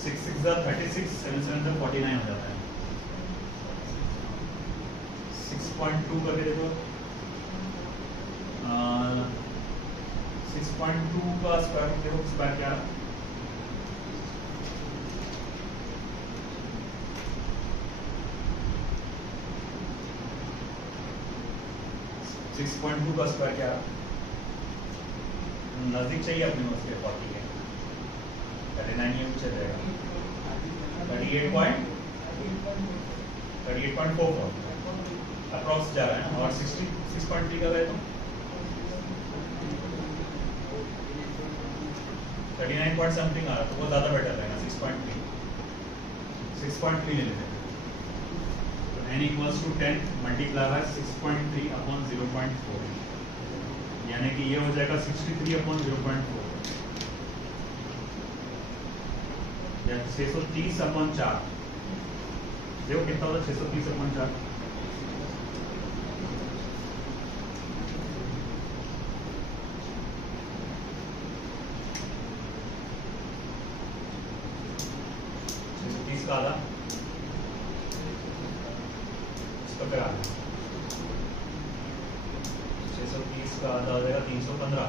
6 6 36, 7 7 49 हो जाता है। 6.2 करके देखो, 6.2 का स्क्वायर रूट देखो, स्क्वायर क्या 6.2 का स्क्वायर क्या रहा? नजदीक चाहिए अपने उसके 40 के 39 ये पीछे जाएगा 38.44 अप्रॉक्स जा रहा है ना, और 66.3 का गए तो 39 पॉइंट समथिंग आ रहा, तो वो ज़्यादा बेटर रहेगा 6.3 ले लेते हैं। तो n equals to 10 multiply by 6.3 upon 0.4, यानी कि ये हो जाएगा 63 अपॉन 0.4 या 630 अपॉन 4। देखो कितना होता है 630 अपॉन 4, आधा इसका क्या आधा 630 का आधा हो जाएगा 315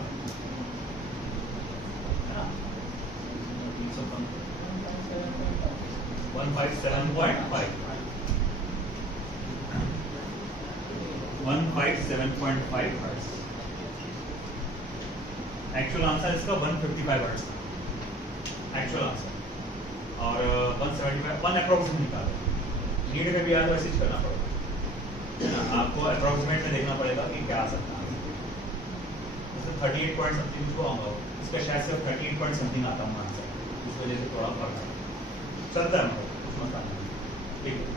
है ना, 157.5 हर्ट्ज। एक्चुअल आंसर इसका 155 हर्ट्ज था एक्चुअल आंसर, और 175 1 अप्रोक्सीमेट निकाला। नीड में भी याद वैसे ही करना पड़ेगा है ना, आपको अप्रोक्सीमेट में देखना पड़ेगा कि क्या आ सकता है। जैसे 38 पॉइंट समथिंग को आऊँगा, इसका शायद सिर्फ 38 पॉइंट समथिंग आता हूँ आंसर, इस वजह से थोड़ा फर्क है, चलता है मतलब कुछ मसला नहीं, ठीक है।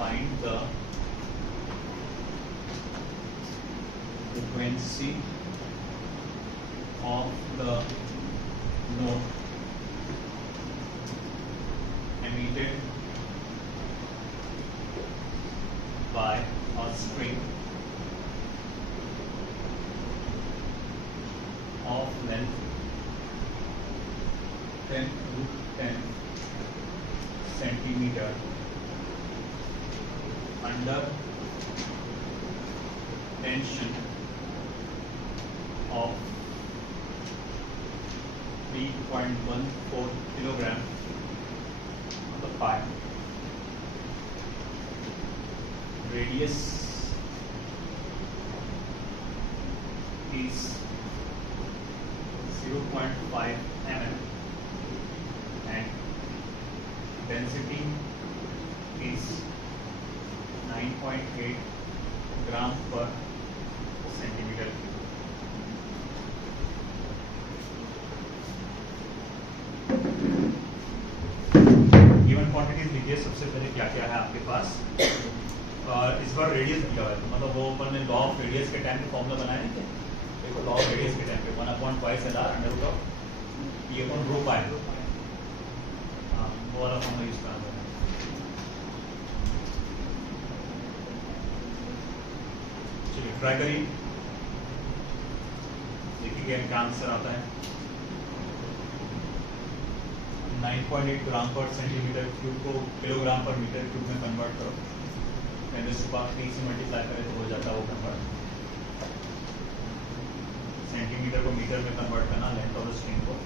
Find the frequency of the note emitted by a string of length 10 to 10 centimeter under tension of 3.14 kilogram on the pi. Radius is 0.5 mm and density is 9.8 gram per centimeter cube. Given quantities लिखिए सबसे पहले क्या क्या है आपके पास, और इस बार radius दिया हुआ है, मतलब वो अपन ने लॉ ऑफ रेडियस के टाइम पे फॉर्मूला बनाया नहीं क्या, देखो लॉ ऑफ रेडियस के टाइम पे 1/2 under root of e upon rho pi, हाँ वो वाला फॉर्मूला यूज करना है। चलिए ट्राई करिए, देखिए क्या आंसर आता है। 9.8 ग्राम पर सेंटीमीटर क्यूब को किलोग्राम पर मीटर क्यूब में कन्वर्ट करो, 10⁻³ से मल्टीप्लाई करें तो हो जाता है वो कन्वर्ट, सेंटीमीटर को मीटर में कन्वर्ट करना लेंथ ऑफ द स्ट्रिंग को।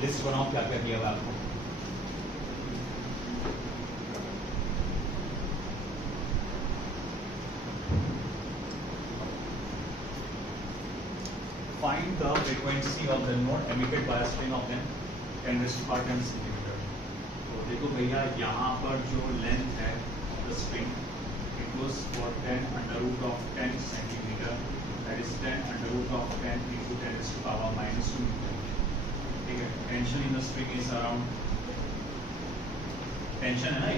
लिस्ट बनाओ क्या क्या किया हुआ आपको। Find the frequency of the note emitted by a string of length 10⁻10 centimeter। तो देखो भैया यहाँ पर जो लेंथ है the string it goes for 10 under root of 10 centimeter, that is 10 under root of 10 into 10⁻⁻²। ठीक है, tension in the string is around tension है ना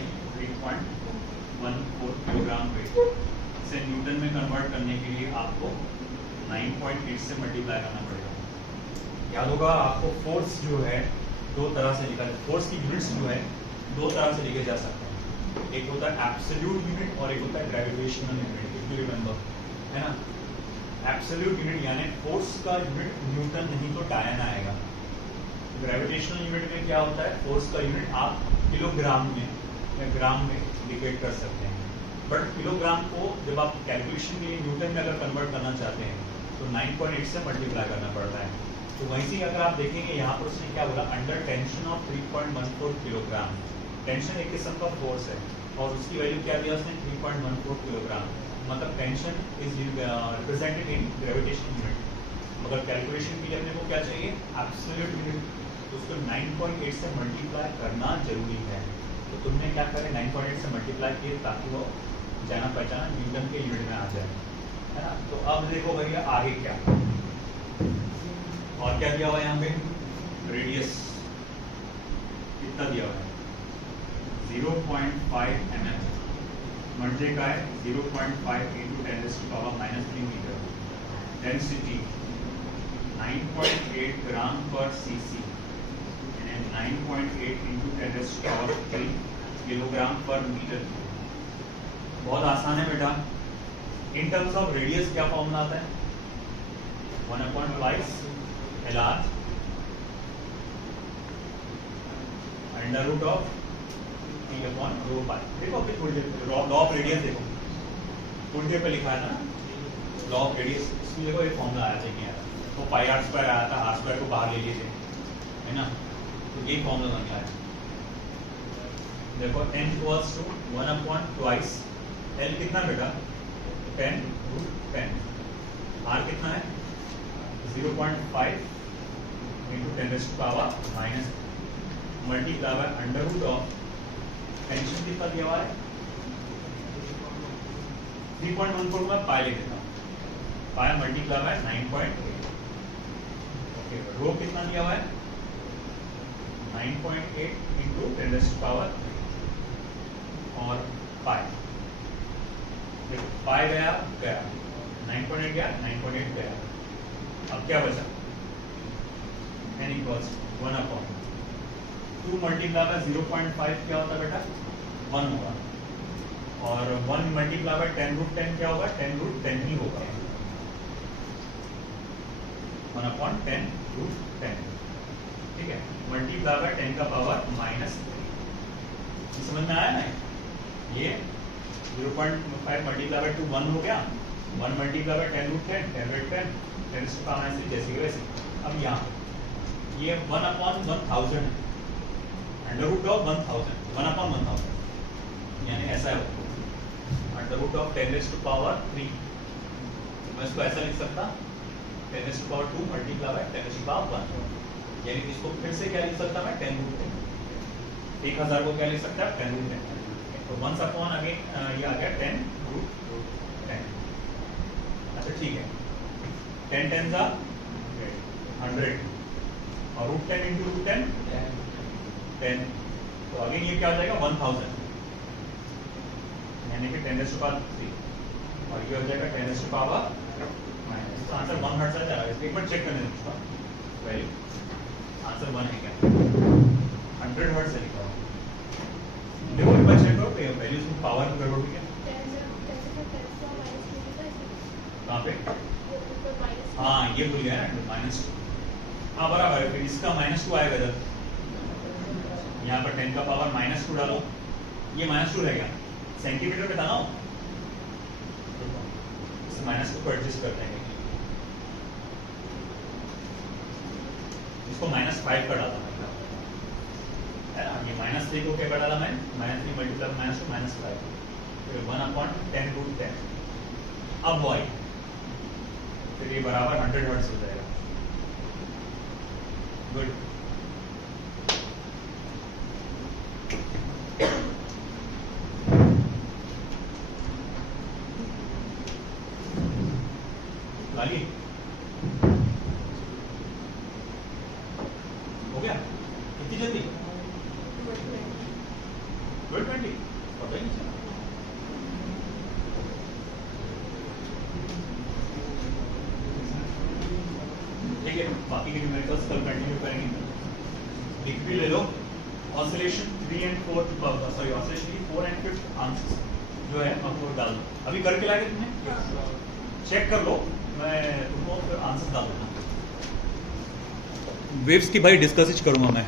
8.14 किलोग्राम वेट, इसे न्यूटन में कन्वर्ट करने के लिए आपको 9.8 से मल्टीप्लाई करना पड़ेगा। याद होगा आपको फोर्स जो है दो तरह से लिखा, फोर्स की यूनिट्स जो है दो तरह से लिखे जा सकते हैं, एक होता है एब्सोल्यूट यूनिट और एक होता है gravitational unit, if you remember, है ना। एब्सोल्यूट यूनिट यानी फोर्स का यूनिट न्यूटन नहीं तो डायन आएगा। ग्रेविटेशनल यूनिट में क्या होता है, फोर्स का यूनिट आप किलोग्राम में या ग्राम में इंडिकेट कर सकते हैं, बट किलोग्राम को जब आप कैलकुलेशन के लिए न्यूटन में अगर कन्वर्ट करना चाहते हैं तो 9.8 से मल्टीप्लाई करना पड़ता है। तो वहीं से अगर आप देखेंगे यहाँ पर उसने क्या बोला, under tension of 3.14 kilogram. Tension एक किस्म का फोर्स है और उसकी वैल्यू क्या दिया उसने 3.14 किलोग्राम, मतलब tension is represented in gravitational unit, मगर कैलकुलेशन के लिए अपने को क्या चाहिए, एब्सोल्यूट यूनिट, तो उसको 9.8 से मल्टीप्लाई करना जरूरी है। तो तुमने क्या करें 9.8 से मल्टीप्लाई किए ताकि वो जाना पहचाना न्यूटन के यूनिट में आ जाए, है ना। तो अब देखो भैया आगे क्या, और क्या दिया हुआ है यहाँ पे, रेडियस कितना दिया हुआ है 0.5 mm, मर्जे का है 0.5 इंटू 10⁻³ मीटर, डेंसिटी 9.8 ग्राम पर cc, 9.8 into 10⁻³ kilogram per metre. बहुत आसान है बेटा। इन टर्म्स ऑफ रेडियस क्या फॉर्मूला आता है, 1/2 LR under root of P/ρ। देखो फिर थोड़ी देर लॉ ऑफ रेडियस देखो, थोड़ी देर पे लिखा है ना लॉ ऑफ रेडियस, इसमें देखो एक फॉर्मूला आया था, नहीं आया तो πr² आया था, r² को बाहर ले लीजिए, है ना, तो ये फॉर्मूला बन गया है। देखो n इक्वल्स टू 1/2 L कितना बेटा 10√10, R कितना है 0.5 into 10⁻⁻, multiply by under root of, tension कितना दिया हुआ है 3.14 में पाई ले देता हूँ, पाई मल्टीप्लाई बाय 9.8, ओके, रो कितना दिया हुआ है 9.8 इंटू 10⁻³ और पाई, देखो पाई गया 9.8 गया 9.8 गया, अब क्या बचा n इक्वल्स 1/2 मल्टीप्लाई बाय 0.5 क्या होता है बेटा 1 होगा, और 1 मल्टीप्लाई बाय 10√10 क्या होगा 10√10 ही होगा, 1/10√10, ठीक है, मल्टीप्लाई बाय 10 का पावर -3, समझ में आया ना। ये 0.5 मल्टीप्लाई बाय 2 1 हो गया, 1 मल्टीप्लाई बाय 10√10 10/10 10⁻⁻, जैसे वैसे। अब यहाँ ये 1/1000 है, अंडर रूट ऑफ 1000, 1/1000 यानी ऐसा है, अंडर रूट ऑफ 10⁻³ मैं इसको ऐसा लिख सकता 10⁻² मल्टीप्लाई बाय 10⁻1, यानी इसको फिर से क्या लिख सकता मैं 10√10, 1000 को क्या लिख सकता है 10√10, तो 1 अपॉन अगेन ये आ गया 10√10। अच्छा ठीक है, 10 10 100 और √10 इंटू √10 10, तो अगेन ये क्या हो जाएगा 1000, यानी कि 10⁻³ और ये हो जाएगा 10⁻⁻, तो आंसर 1 हर्ट्ज आ जाएगा। एक बार चेक करने दें इसका वैल्यू, आंसर 1 है क्या 100 हर्ट्ज से लिखा हुआ, देखो एक बार चेक करो वैल्यूज में पावर में गड़बड़ हुई है कहाँ पे, हाँ ये भूल गया ना -2, हाँ बराबर है, फिर इसका -2 आएगा जब यहाँ पर 10 का पावर -2 डालो, ये -2 रह गया, सेंटीमीटर में था ना, इस -2 को एडजस्ट कर देंगे, इसको -5 का डाला है ना, ये -3 को क्या कर डाला मैं -3 मल्टीप्लाई -2 -5, फिर 1/10√10, अब वाई, फिर ये बराबर 100 हर्ट्ज हो जाएगा। गुड, लागी हो गया इतनी जल्दी, 1220 पता ही नहीं चला। ठीक है, बाकी के न्यूमेरिकल्स कल कंटिन्यू करेंगे। लिख भी ले लो, ऑसिलेशन 3 and 4 सॉरी ऑसिलेशन की 4 and 5 आंसर्स जो है आपको डाल दो। अभी करके लाए तुमने, चेक कर लो, मैं तुमको फिर आंसर डाल दूंगा। वेव्स की भाई डिस्कस करूंगा मैं।